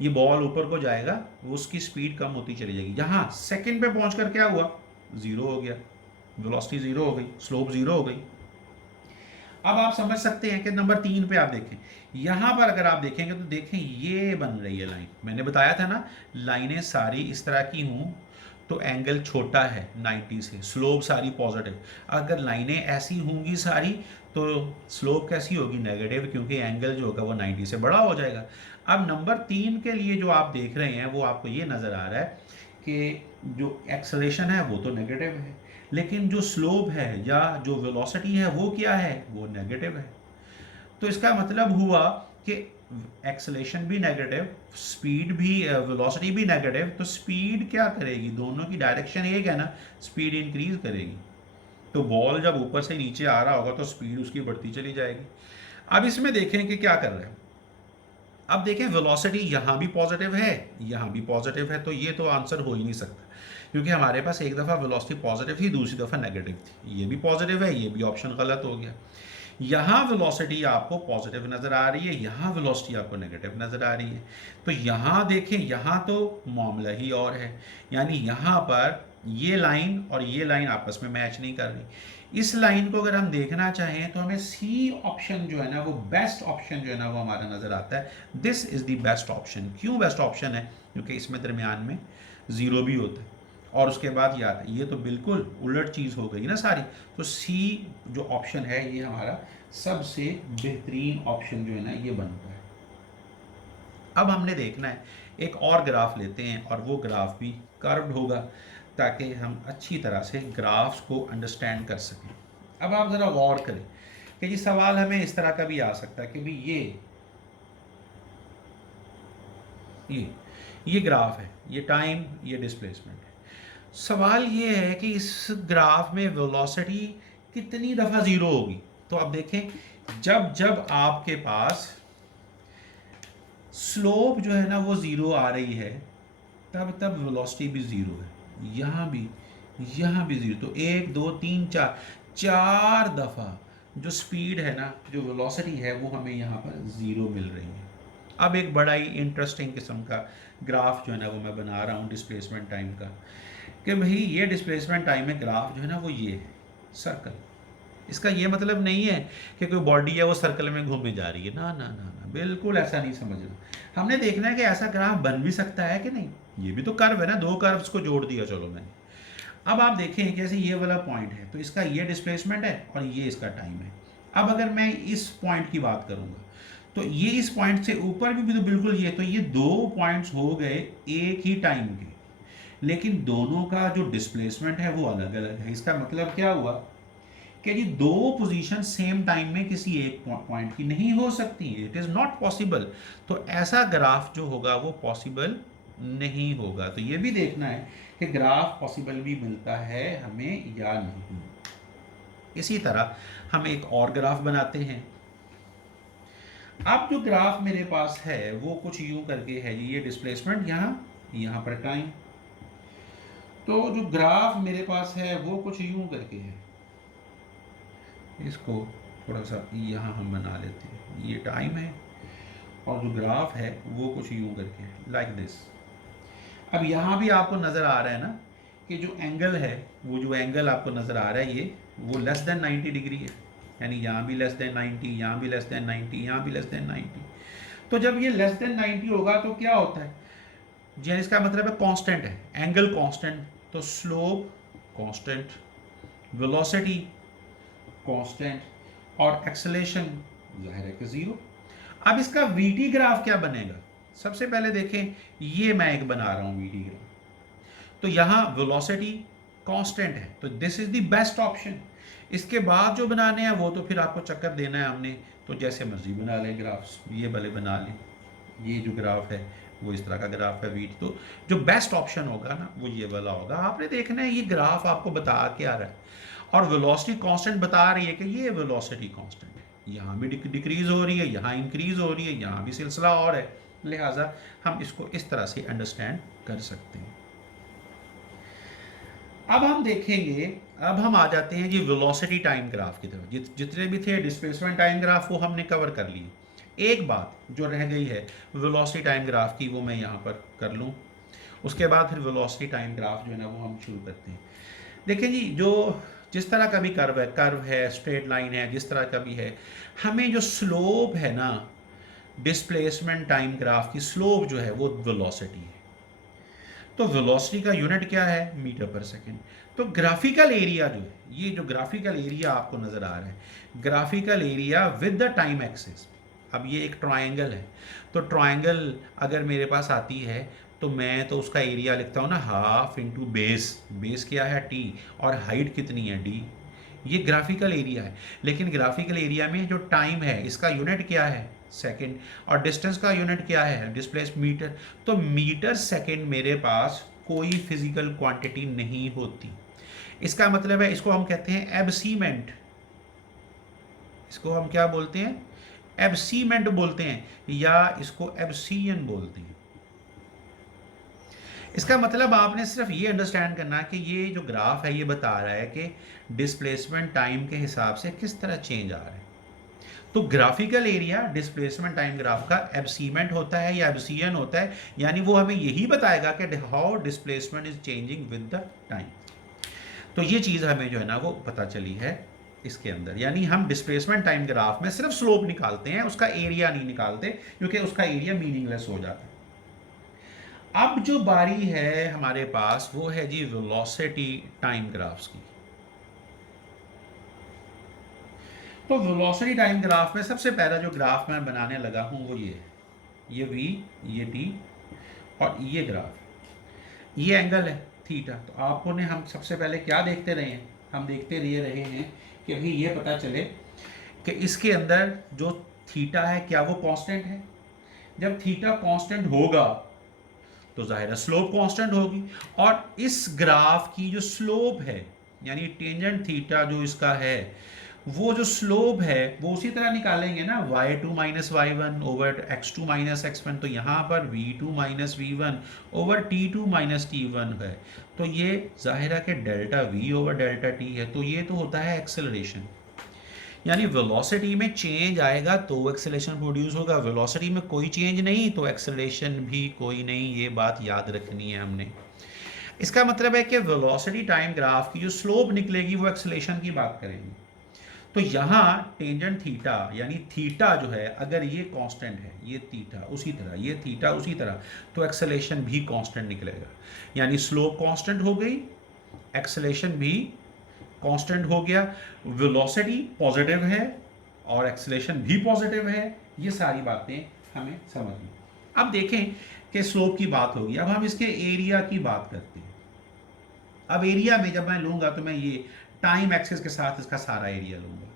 ये बॉल ऊपर को जाएगा वो उसकी स्पीड कम होती चली जाएगी। यहाँ सेकंड पे पहुंचकर क्या हुआ? जीरो हो गया, वेलोसिटी जीरो हो गई, स्लोप जीरो हो गई। अब आप समझ सकते हैं कि नंबर 3 पे आप देखें, यहां पर अगर आप देखेंगे तो देखें ये बन रही है लाइन। मैंने बताया था ना, लाइनें सारी इस तरह की हूं तो एंगल छोटा है 90 से, स्लोप सारी पॉजिटिव। अगर लाइनें ऐसी होंगी सारी तो स्लोप कैसी होगी? नेगेटिव, क्योंकि एंगल जो होगा वो 90 से बड़ा हो जाएगा। अब नंबर 3 के लिए जो आप देख रहे हैं वो आपको ये नज़र आ रहा है कि जो एक्सेलरेशन है वो तो नेगेटिव है, लेकिन जो स्लोप है या जो वेलोसिटी है वो क्या है? वो नेगेटिव है। तो इसका मतलब हुआ कि एक्सेलेरेशन भी नेगेटिव, स्पीड भी, वेलोसिटी भी नेगेटिव, तो स्पीड क्या करेगी? दोनों की डायरेक्शन एक है ना, स्पीड इंक्रीज करेगी। तो बॉल जब ऊपर से नीचे आ रहा होगा तो स्पीड उसकी बढ़ती चली जाएगी। अब इसमें देखें कि क्या कर रहा है। अब देखें, वेलोसिटी यहाँ भी पॉजिटिव है, यहाँ भी पॉजिटिव है, तो ये तो आंसर हो ही नहीं सकता, क्योंकि हमारे पास एक दफ़ा वेलोसिटी पॉजिटिव थी, दूसरी दफ़ा नेगेटिव थी। ये भी पॉजिटिव है, ये भी ऑप्शन गलत हो गया। यहाँ वेलोसिटी आपको पॉजिटिव नज़र आ रही है, यहाँ वेलोसिटी आपको नेगेटिव नज़र आ रही है। तो यहाँ देखें, यहाँ तो मामला ही और है। यानी यहाँ पर ये लाइन और ये लाइन आपस में मैच नहीं कर रही। इस लाइन को अगर हम देखना चाहें तो हमें सी ऑप्शन जो है ना, वो बेस्ट ऑप्शन जो है ना, वो हमारा नज़र आता है। This is the best option. क्यों बेस्ट ऑप्शन है? क्योंकि इसमें दरमियान में ज़ीरो भी होता है और उसके बाद ये आता है। ये तो बिल्कुल उलट चीज़ हो गई ना सारी। तो सी जो ऑप्शन है ये हमारा सबसे बेहतरीन ऑप्शन जो है ना, ये बनता है। अब हमने देखना है, एक और ग्राफ लेते हैं और वो ग्राफ भी कर्व्ड होगा ताकि हम अच्छी तरह से ग्राफ्स को अंडरस्टैंड कर सकें। अब आप ज़रा गौर करें कि ये सवाल हमें इस तरह का भी आ सकता है कि भाई ये ग्राफ है, ये टाइम, ये डिस्प्लेसमेंट है। सवाल ये है कि इस ग्राफ में वेलोसिटी कितनी दफ़ा ज़ीरो होगी। तो अब देखें, जब जब आपके पास स्लोप जो है ना वो ज़ीरो आ रही है, तब तब वेलोसिटी भी ज़ीरो है। यहाँ भी ज़ीरो। तो 1 2 3 4, 4 दफ़ा जो स्पीड है ना, जो वेलोसिटी है, वो हमें यहाँ पर ज़ीरो मिल रही है। अब एक बड़ा ही इंटरेस्टिंग किस्म का ग्राफ जो है ना वो मैं बना रहा हूँ डिस्प्लेसमेंट टाइम का, कि भाई ये डिस्प्लेसमेंट टाइम में ग्राफ जो है ना वो ये है, सर्कल। इसका ये मतलब नहीं है कि कोई बॉडी है वो सर्कल में घूमे जा रही है, ना ना ना ना, बिल्कुल ऐसा नहीं समझना। हमने देखना है कि ऐसा ग्राफ बन भी सकता है कि नहीं। ये भी तो कर्व है ना, दो कर्व्स को जोड़ दिया चलो मैंने। अब आप देखें कैसे ये वाला पॉइंट है, तो इसका ये डिस्प्लेसमेंट है और ये इसका टाइम है। अब अगर मैं इस पॉइंट की बात करूंगा तो ये इस पॉइंट से ऊपर भी तो बिल्कुल ये, तो ये दो पॉइंट्स हो गए एक ही टाइम के, लेकिन दोनों का जो डिस्प्लेसमेंट है वो अलग अलग है। इसका मतलब क्या हुआ कि जी दो पोजीशन सेम टाइम में किसी एक पॉइंट की नहीं हो सकती, इट इज़ नॉट पॉसिबल। तो ऐसा ग्राफ जो होगा वो पॉसिबल नहीं होगा। तो ये भी देखना है कि ग्राफ पॉसिबल भी मिलता है हमें या नहीं। इसी तरह हम एक और ग्राफ बनाते हैं। अब जो ग्राफ मेरे पास है वो कुछ यूं करके है, ये डिस्प्लेसमेंट यहाँ पर टाइम। तो जो ग्राफ मेरे पास है वो कुछ यूं करके है, इसको थोड़ा सा यहाँ हम बना लेते हैं। ये टाइम है और जो ग्राफ है वो कुछ यूं करके है, लाइक दिस। अब यहाँ भी आपको नज़र आ रहा है ना कि जो एंगल है, वो जो एंगल आपको नज़र आ रहा है ये वो लेस देन 90 डिग्री है। यानी यहाँ भी लेस देन 90, यहाँ भी लेस देन 90, यहाँ भी लेस देन 90। तो जब ये लेस देन 90 होगा तो क्या होता है जी, इसका मतलब है कांस्टेंट है, एंगल कांस्टेंट, तो स्लोप कांस्टेंट, वेलोसिटी कांस्टेंट और एक्सेलेरेशन जाहिर है कि जीरो। अब इसका वीटी ग्राफ क्या बनेगा? सबसे पहले देखें, ये मैं एक बना रहा हूं वीटी ग्राफ। तो यहां वेलोसिटी कांस्टेंट है, तो this is the best option. इसके बाद जो बनाने हैं वो तो फिर आपको चक्कर देना है हमने, तो जैसे मर्जी बना लें ग्राफ्स, ये भले बना लें, ये जो ग्राफ है वो इस तरह का ग्राफ है वीट। तो जो बेस्ट ऑप्शन होगा ना वो ये वाला होगा। आपने देखना है ये ग्राफ आपको बता क्या रहा है, और वेलोसिटी कांस्टेंट बता रही है कि ये वेलोसिटी कांस्टेंट है, यहाँ भी डिक्रीज हो रही है, यहाँ इंक्रीज हो रही है, यहाँ भी सिलसिला और है, लिहाजा हम इसको इस तरह से अंडरस्टैंड कर सकते हैं। अब हम देखेंगे, अब हम आ जाते हैं जी वेलोसिटी टाइम ग्राफ की तरफ। जितने भी थे डिस्प्लेसमेंट टाइम ग्राफ वो हमने कवर कर लिए। एक बात जो रह गई है वेलोसिटी टाइम ग्राफ की, वो मैं यहाँ पर कर लूँ, उसके बाद फिर वेलोसिटी टाइम ग्राफ जो है ना वो हम शुरू करते हैं। देखिए जी, जो जिस तरह का भी कर्व है, स्ट्रेट लाइन है, जिस तरह का भी है, हमें जो स्लोप है ना डिस्प्लेसमेंट टाइम ग्राफ की, स्लोप जो है वो वेलोसिटी है। तो वेलोसिटी का यूनिट क्या है? Metre per second. तो ग्राफिकल एरिया जो है, ये जो ग्राफिकल एरिया आपको नजर आ रहा है, graphical area with the time axis. अब ये एक ट्रायंगल है, तो ट्रायंगल अगर मेरे पास आती है तो मैं तो उसका एरिया लिखता हूँ ना हाफ इंटू बेस। बेस क्या है? टी, और हाइट कितनी है? डी। ये ग्राफिकल एरिया है। लेकिन ग्राफिकल एरिया में जो टाइम है इसका यूनिट क्या है? सेकेंड। और डिस्टेंस का यूनिट क्या है? Displace metre. तो मीटर सेकेंड मेरे पास कोई फिजिकल क्वांटिटी नहीं होती। इसका मतलब है, इसको हम कहते हैं एब्सीमेंट। इसको हम क्या बोलते हैं? एब्सीमेंट बोलते हैं, या इसको एब्सियन बोलते हैं। इसका मतलब आपने सिर्फ ये अंडरस्टैंड करना कि ये जो ग्राफ है ये बता रहा है कि डिस्प्लेसमेंट टाइम के हिसाब से किस तरह चेंज आ रहा है। तो graphical area displacement time graph का एब्सीमेंट होता है या एब्सियन होता है, यानी वो हमें यही बताएगा कि how displacement is changing with the time. तो ये चीज़ हमें जो है ना वो पता चली है इसके अंदर। यानी हम डिस्प्लेसमेंट टाइम ग्राफ में सिर्फ स्लोप निकालते हैं, उसका एरिया नहीं निकालते, क्योंकि उसका एरिया मीनिंगलेस हो जाता है। अब जो बारी है हमारे पास वो है जी वेलोसिटी टाइम ग्राफ्स की। तो वेलोसिटी टाइम ग्राफ में सबसे पहला जो ग्राफ मैं बनाने लगा हूं वो ये है, ये v, ये t, और ये ग्राफ, ये एंगल है थीटा। तो आपको ने हम सबसे पहले क्या देखते रहे हैं? हम देखते रहे हैं कि अभी ये पता चले कि इसके अंदर जो थीटा है क्या वो कांस्टेंट है। जब थीटा कांस्टेंट होगा तो जाहिर है स्लोप कांस्टेंट होगी। और इस ग्राफ की जो स्लोप है, यानी टेंजेंट थीटा जो इसका है, वो जो स्लोप है वो उसी तरह निकालेंगे ना, y2 minus y1 over x2 minus x1। तो यहाँ पर v2 minus v1 over t2 minus t1 है। तो ये जाहिर है कि delta v over delta t है। तो ये तो होता है एक्सेलरेशन, यानी वेलोसिटी में चेंज आएगा तो एक्सेलरेशन प्रोड्यूस होगा। वेलोसिटी में कोई चेंज नहीं तो एक्सेलरेशन भी कोई नहीं। ये बात याद रखनी है हमने। इसका मतलब है कि वेलोसिटी टाइम ग्राफ की जो स्लोप निकलेगी वो एक्सेलरेशन की बात करेंगे। तो यहाँ टेंजेंट थीटा, यानी थीटा जो है अगर ये कांस्टेंट है, ये थीटा उसी तरह, ये थीटा उसी तरह, तो एक्सेलरेशन भी कांस्टेंट निकलेगा। यानी स्लोप कांस्टेंट हो गई, एक्सेलरेशन भी कांस्टेंट हो गया, वेलोसिटी पॉजिटिव है और एक्सेलरेशन भी पॉजिटिव है। ये सारी बातें हमें समझनी। अब देखें कि स्लोप की बात होगी, अब हम इसके एरिया की बात करते हैं। अब एरिया में जब मैं लूंगा तो मैं ये टाइम एक्सिस के साथ इसका सारा एरिया लूंगा।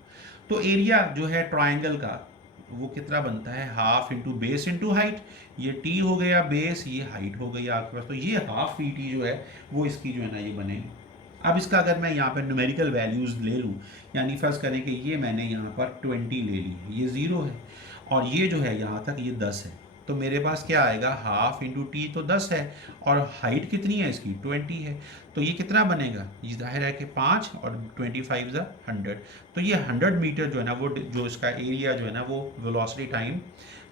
तो एरिया जो है ट्राइंगल का वो कितना बनता है? Half into base into height. ये टी हो गया बेस, ये हाइट हो गई आपके पास। तो ये हाफ वी टी जो है वो इसकी जो है ना ये बनेगी। अब इसका अगर मैं यहाँ पर न्यूमेरिकल वैल्यूज़ ले लूँ, यानी फर्ज करें कि ये मैंने यहाँ पर 20 ले ली, ये 0 है, और ये जो है यहाँ तक ये 10 है। तो मेरे पास क्या आएगा? हाफ इंटू टी तो 10 है, और हाइट कितनी है इसकी? 20 है। तो ये कितना बनेगा? ये जाहिर है कि 5 और 25 ज़ा 100। तो ये 100 मीटर जो है ना वो जो इसका एरिया जो है ना वो वेलोसिटी टाइम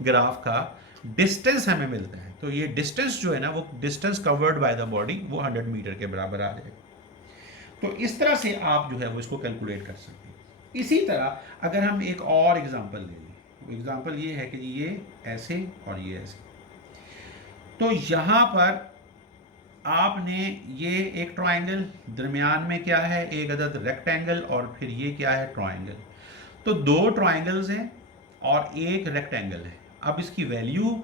ग्राफ का डिस्टेंस हमें मिलता है। तो ये डिस्टेंस जो है ना वो distance covered by the body वो 100 मीटर के बराबर आ जाएगा। तो इस तरह से आप जो है वो इसको कैलकुलेट कर सकते हैं। इसी तरह अगर हम एक और एग्जांपल ले लें, एग्जांपल ये है कि ये ऐसे और ये ऐसे। तो यहाँ पर आपने ये एक ट्रायंगल, दरमियान में क्या है? एक अदद रेक्टेंगल, और फिर ये क्या है? ट्रायंगल। तो दो ट्रायंगल्स हैं और एक रेक्टेंगल है। अब इसकी वैल्यू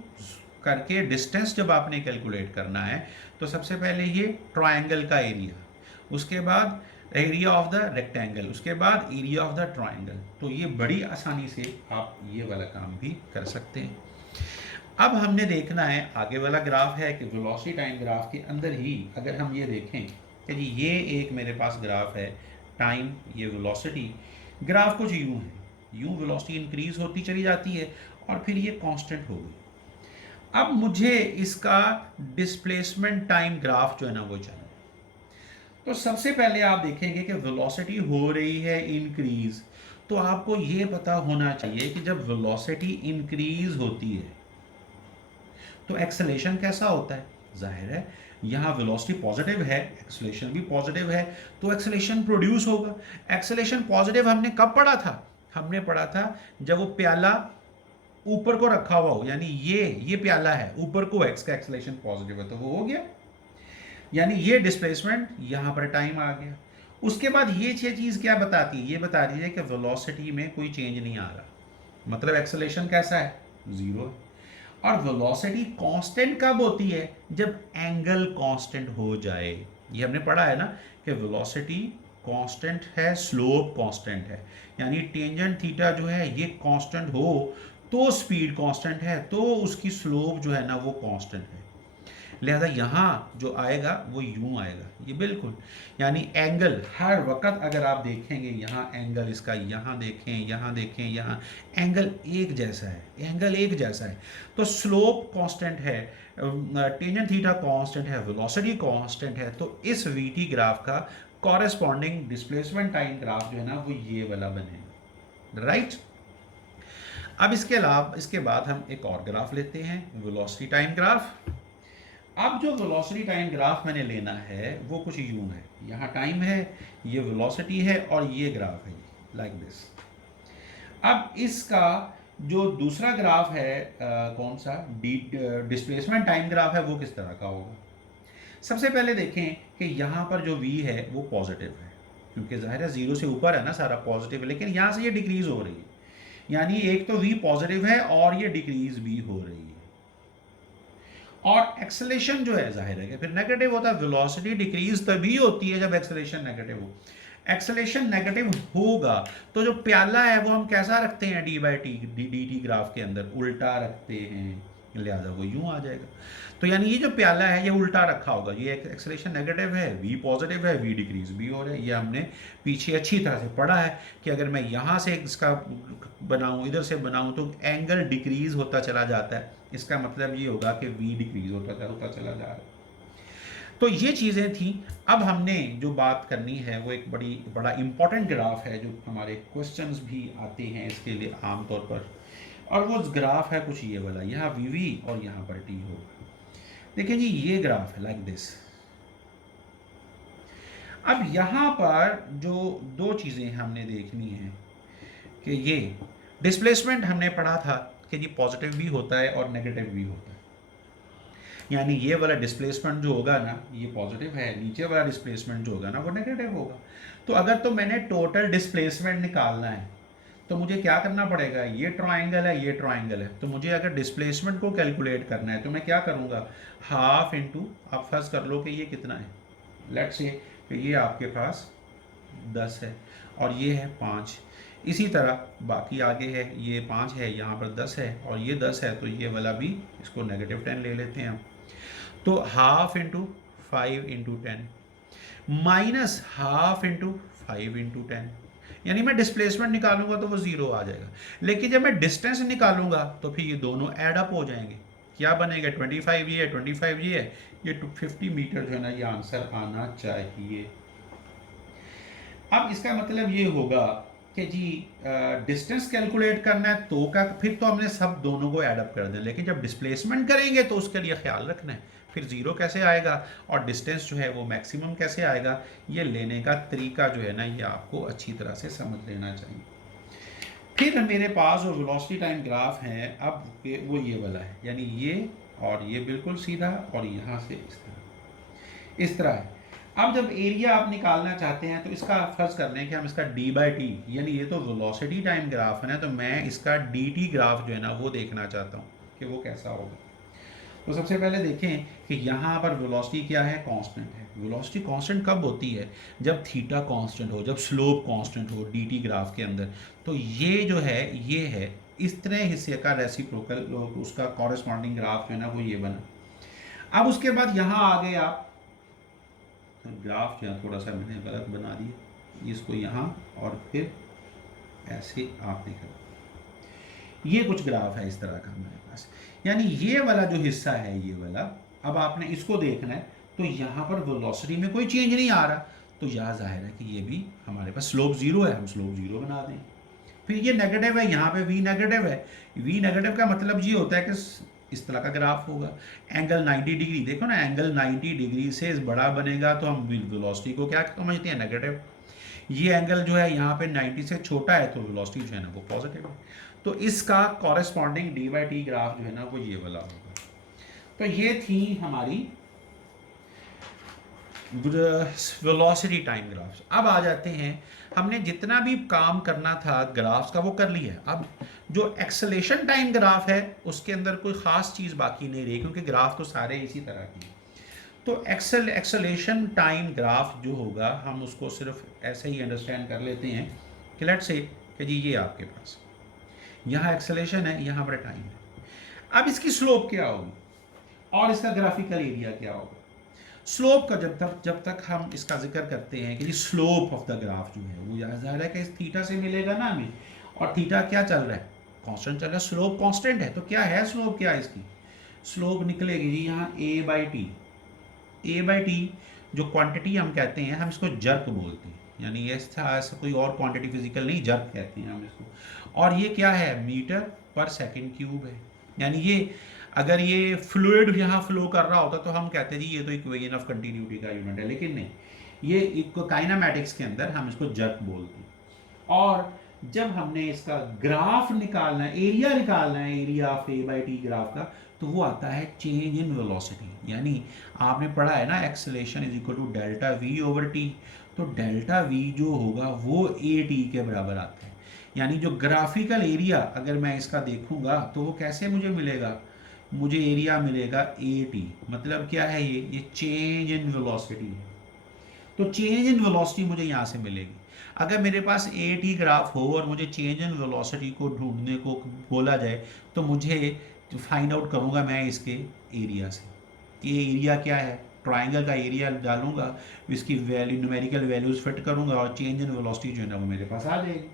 करके डिस्टेंस जब आपने कैलकुलेट करना है तो सबसे पहले ये ट्रायंगल का एरिया, उसके बाद एरिया ऑफ द रेक्टेंगल, उसके बाद एरिया ऑफ द ट्रायंगल। तो ये बड़ी आसानी से आप ये वाला काम भी कर सकते हैं। अब हमने देखना है आगे वाला ग्राफ है कि वेलोसिटी टाइम ग्राफ के अंदर ही अगर हम ये देखें कि जी ये एक मेरे पास ग्राफ है टाइम, ये वेलोसिटी ग्राफ कुछ यूँ है, यूँ वेलोसिटी इंक्रीज होती चली जाती है और फिर ये कांस्टेंट हो गई। अब मुझे इसका डिस्प्लेसमेंट टाइम ग्राफ जो है ना वो चाहिए। तो सबसे पहले आप देखेंगे कि वेलोसिटी हो रही है इंक्रीज, तो आपको ये पता होना चाहिए कि जब वेलोसिटी इंक्रीज होती है तो एक्सेलेरेशन कैसा होता है। जाहिर है यहाँ वेलोसिटी पॉजिटिव है, एक्सेलेरेशन भी पॉजिटिव है, तो एक्सेलेरेशन प्रोड्यूस होगा। एक्सेलेरेशन पॉजिटिव हमने कब पढ़ा था, हमने पढ़ा था जब वो प्याला ऊपर को रखा हुआ हो, यानी ये प्याला है ऊपर को, एक्स का एक्सेलेरेशन पॉजिटिव है तो वो हो गया, यानी ये डिस्प्लेसमेंट यहाँ पर टाइम आ गया। उसके बाद ये चीज़ क्या बताती है, ये बता रही है कि वेलोसिटी में कोई चेंज नहीं आ रहा, मतलब एक्सेलेरेशन कैसा है, जीरो है। और वेलोसिटी कांस्टेंट कब होती है, जब एंगल कांस्टेंट हो जाए। ये हमने पढ़ा है ना कि वेलोसिटी कांस्टेंट है, स्लोप कांस्टेंट है, यानी टेंजेंट थीटा जो है ये कांस्टेंट हो तो स्पीड कांस्टेंट है, तो उसकी स्लोप जो है ना वो कांस्टेंट है। लिहाजा यहाँ जो आएगा वो यूं आएगा, ये बिल्कुल, यानी एंगल हर वक्त अगर आप देखेंगे यहाँ एंगल इसका, यहाँ देखें, यहाँ देखें, यहाँ एंगल एक जैसा है, एंगल एक जैसा है। तो स्लोप कांस्टेंट है, टेंजेंट थीटा कांस्टेंट है, वेलोसिटी कांस्टेंट है, तो इस वीटी ग्राफ का कॉरेस्पॉन्डिंग डिस्प्लेसमेंट टाइम ग्राफ जो है ना वो ये वाला बनेगा, राइट। अब इसके अलावा इसके बाद हम एक और ग्राफ लेते हैं, वेलोसिटी टाइम ग्राफ। अब जो वेलोसिटी टाइम ग्राफ मैंने लेना है वो कुछ यूं है, यहाँ टाइम है, ये वेलोसिटी है और ये ग्राफ है लाइक दिस। अब इसका जो दूसरा ग्राफ है कौन सा डिस्प्लेसमेंट टाइम ग्राफ है वो किस तरह का होगा। सबसे पहले देखें कि यहाँ पर जो v है वो पॉजिटिव है, क्योंकि जाहिर है जीरो से ऊपर है ना सारा पॉजिटिव है, लेकिन यहाँ से ये डिक्रीज हो रही है, यानी एक तो v पॉजिटिव है और ये डिक्रीज भी हो रही है। और एक्सेलेरेशन जो है जाहिर है कि फिर नेगेटिव होता है, वेलोसिटी डिक्रीज तभी होती है जब एक्सेलेरेशन नेगेटिव हो। एक्सेलेरेशन नेगेटिव होगा तो जो प्याला है वो हम कैसा रखते हैं, D by T, D T graph के अंदर उल्टा रखते हैं, लिहाजा वो यूं आ जाएगा। तो यानी ये जो प्याला है ये उल्टा रखा होगा, ये एक्सेलेरेशन नेगेटिव है, वी पॉजिटिव है, वी डिक्रीज भी हो रहा है। ये हमने पीछे अच्छी तरह से पढ़ा है कि अगर मैं यहाँ से इसका बनाऊँ, इधर से बनाऊँ तो एंगल डिक्रीज होता चला जाता है, इसका मतलब ये होगा कि वी डिक्रीज होता चला जा रहा है। तो ये चीज़ें थी। अब हमने जो बात करनी है वो एक बड़ा इंपॉर्टेंट ग्राफ है जो हमारे क्वेश्चंस भी आते हैं इसके लिए आमतौर पर, और वो ग्राफ है कुछ ये वाला, यहाँ वी वी और यहाँ पर टी होगा। देखिए जी ये ग्राफ है लाइक दिस। अब यहाँ पर जो दो चीज़ें हमने देखनी है कि ये डिस्प्लेसमेंट हमने पढ़ा था कि जी पॉजिटिव भी होता है और नेगेटिव भी होता है, यानी ये वाला डिस्प्लेसमेंट जो होगा ना ये पॉजिटिव है, नीचे वाला डिस्प्लेसमेंट जो होगा ना वो नेगेटिव होगा। तो अगर तो मैंने टोटल डिस्प्लेसमेंट निकालना है तो मुझे क्या करना पड़ेगा, ये ट्राइंगल है, ये ट्राइंगल है, तो मुझे अगर डिस्प्लेसमेंट को कैलकुलेट करना है तो मैं क्या करूँगा, हाफ इंटू, आप फर्ज कर लो कि ये कितना है, लेट्स से कि ये आपके पास 10 है और ये है 5, इसी तरह बाकी आगे है, ये 5 है, यहाँ पर 10 है और ये 10 है, तो ये वाला भी इसको नेगेटिव 10 ले लेते हैं हम। तो half into 5 into 10 minus half into 5 into 10, यानी मैं डिस्प्लेसमेंट निकालूंगा तो वो ज़ीरो आ जाएगा, लेकिन जब मैं डिस्टेंस निकालूंगा तो फिर ये दोनों ऐड अप हो जाएंगे। क्या बनेगा, 25 ये है, 25 ये है, ये 50 मीटर जो है ना ये आंसर आना चाहिए। अब इसका मतलब ये होगा कि जी डिस्टेंस कैलकुलेट करना है तो का फिर तो हमने सब दोनों को ऐडअप कर दें, लेकिन जब डिस्प्लेसमेंट करेंगे तो उसके लिए ख्याल रखना है फिर ज़ीरो कैसे आएगा और डिस्टेंस जो है वो मैक्सिमम कैसे आएगा, ये लेने का तरीका जो है ना ये आपको अच्छी तरह से समझ लेना चाहिए। फिर मेरे पास जो वेलोसिटी टाइम ग्राफ है अब वो ये वाला है, यानी ये और ये बिल्कुल सीधा और यहाँ से इस तरह है। अब जब एरिया आप निकालना चाहते हैं तो इसका फर्ज कर लें कि हम इसका डी बाई टी, यानी ये तो वेलोसिटी टाइम ग्राफ है ना, तो मैं इसका डी टी ग्राफ जो है ना वो देखना चाहता हूँ कि वो कैसा होगा। तो सबसे पहले देखें कि यहाँ पर वेलोसिटी क्या है, कांस्टेंट है। वेलोसिटी कांस्टेंट कब होती है, जब थीटा कांस्टेंट हो, जब स्लोप कांस्टेंट हो डी टी ग्राफ के अंदर। तो ये जो है ये है इस तरह हिस्से का रेसिप्रोकल उसका कॉरेस्पॉन्डिंग ग्राफ जो है ना वो ये बना। अब उसके बाद यहाँ आ गए आप, ग्राफ जो है थोड़ा सा मैंने गलत बना दिया, इसको यहाँ और फिर ऐसे आप देख रहे हो, ये कुछ ग्राफ है इस तरह का हमारे पास। यानी ये वाला जो हिस्सा है ये वाला, अब आपने इसको देखना है तो यहाँ पर वेलोसिटी में कोई चेंज नहीं आ रहा, तो यहाँ जाहिर है कि ये भी हमारे पास स्लोप ज़ीरो है, हम स्लोप ज़ीरो बना दें। फिर ये नेगेटिव है, यहाँ पे v नेगेटिव है। v नेगेटिव का मतलब ये होता है कि इस तरह का ग्राफ होगा। एंगल 90 डिग्री, देखो ना, एंगल 90 डिग्री से बड़ा बनेगा तो हम वेलोसिटी को क्या समझते हैं, नेगेटिव। ये एंगल जो है यहाँ पे 90 से छोटा है तो वेलोसिटी जो है ना वो पॉजिटिव है। तो इसका corresponding D by T graph जो है ना वो ये वाला होगा। तो ये थी हमारी वेलोसिटी टाइम ग्राफ्स। अब आ जाते हैं, हमने जितना भी काम करना था ग्राफ्स का वो कर लिया है। अब जो एक्सेलेरेशन टाइम ग्राफ है उसके अंदर कोई ख़ास चीज़ बाकी नहीं रही, क्योंकि ग्राफ तो सारे इसी तरह की। तो एक्सेलेरेशन टाइम ग्राफ जो होगा हम उसको सिर्फ ऐसे ही अंडरस्टैंड कर लेते हैं कि लेट्स से कि जी ये आपके पास यहाँ एक्सेलेरेशन है, यहाँ पर टाइम है। अब इसकी स्लोप क्या होगी और इसका ग्राफिकल एरिया क्या होगा। स्लोप का जब तक हम इसका जिक्र करते हैं कि स्लोप ऑफ द ग्राफ जो है वो ज़ाहिर है कि इस थीटा से मिलेगा ना हमें, और थीटा क्या चल रहा है, कांस्टेंट चल रहा है, स्लोप कांस्टेंट है। तो क्या है स्लोप, क्या है इसकी स्लोप निकलेगी जी यहाँ a by T. a by T जो क्वांटिटी हम कहते हैं, हम इसको जर्क बोलते हैं, यानी ऐसा कोई और क्वांटिटी फिजिकल नहीं, जर्क कहते हैं हम इसको। और ये क्या है, मीटर पर सेकेंड क्यूब है। यानी ये अगर ये फ्लूइड यहाँ फ्लो कर रहा होता तो हम कहते हैं जी ये तो इक्वेशन ऑफ कंटिन्यूटी का यूनिट है, लेकिन नहीं, ये काइनेमैटिक्स के अंदर हम इसको जर्क बोलते हैं। और जब हमने इसका ग्राफ निकालना है, एरिया निकालना है, area of a by T graph का, तो वो आता है चेंज इन वेलोसिटी। यानी आपने पढ़ा है ना acceleration is equal to delta V over T, तो डेल्टा वी जो होगा वो a टी के बराबर आता है। यानी जो ग्राफिकल एरिया अगर मैं इसका देखूंगा तो वो कैसे मुझे मिलेगा, मुझे एरिया मिलेगा ए टी। मतलब क्या है, ये चेंज इन वेलोसिटी है। तो चेंज इन वेलोसिटी मुझे यहाँ से मिलेगी। अगर मेरे पास ए टी ग्राफ हो और मुझे चेंज इन वेलोसिटी को ढूंढने को बोला जाए तो मुझे फाइंड आउट करूँगा मैं इसके एरिया से, ये एरिया क्या है, ट्राइंगल का एरिया डालूंगा, इसकी वैल्यू न्यूमेरिकल वैल्यूज फिट करूँगा और चेंज इन वेलोसिटी जो है ना वो मेरे पास आ जाएगी।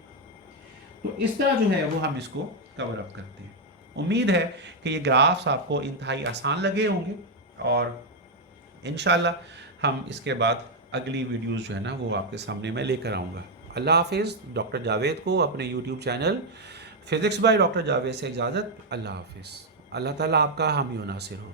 तो इस तरह जो है वो हम इसको कवर अप करते हैं। उम्मीद है कि ये ग्राफ्स आपको इंतहाई आसान लगे होंगे, और इंशाल्लाह हम इसके बाद अगली वीडियोस जो है ना वो आपके सामने मैं लेकर आऊँगा। अल्लाह हाफिज़। डॉक्टर जावेद को अपने YouTube channel physics by doctor Javed से इजाज़त। अल्लाह हाफिज़। अल्लाह ताला आपका हामी व नासिर हो।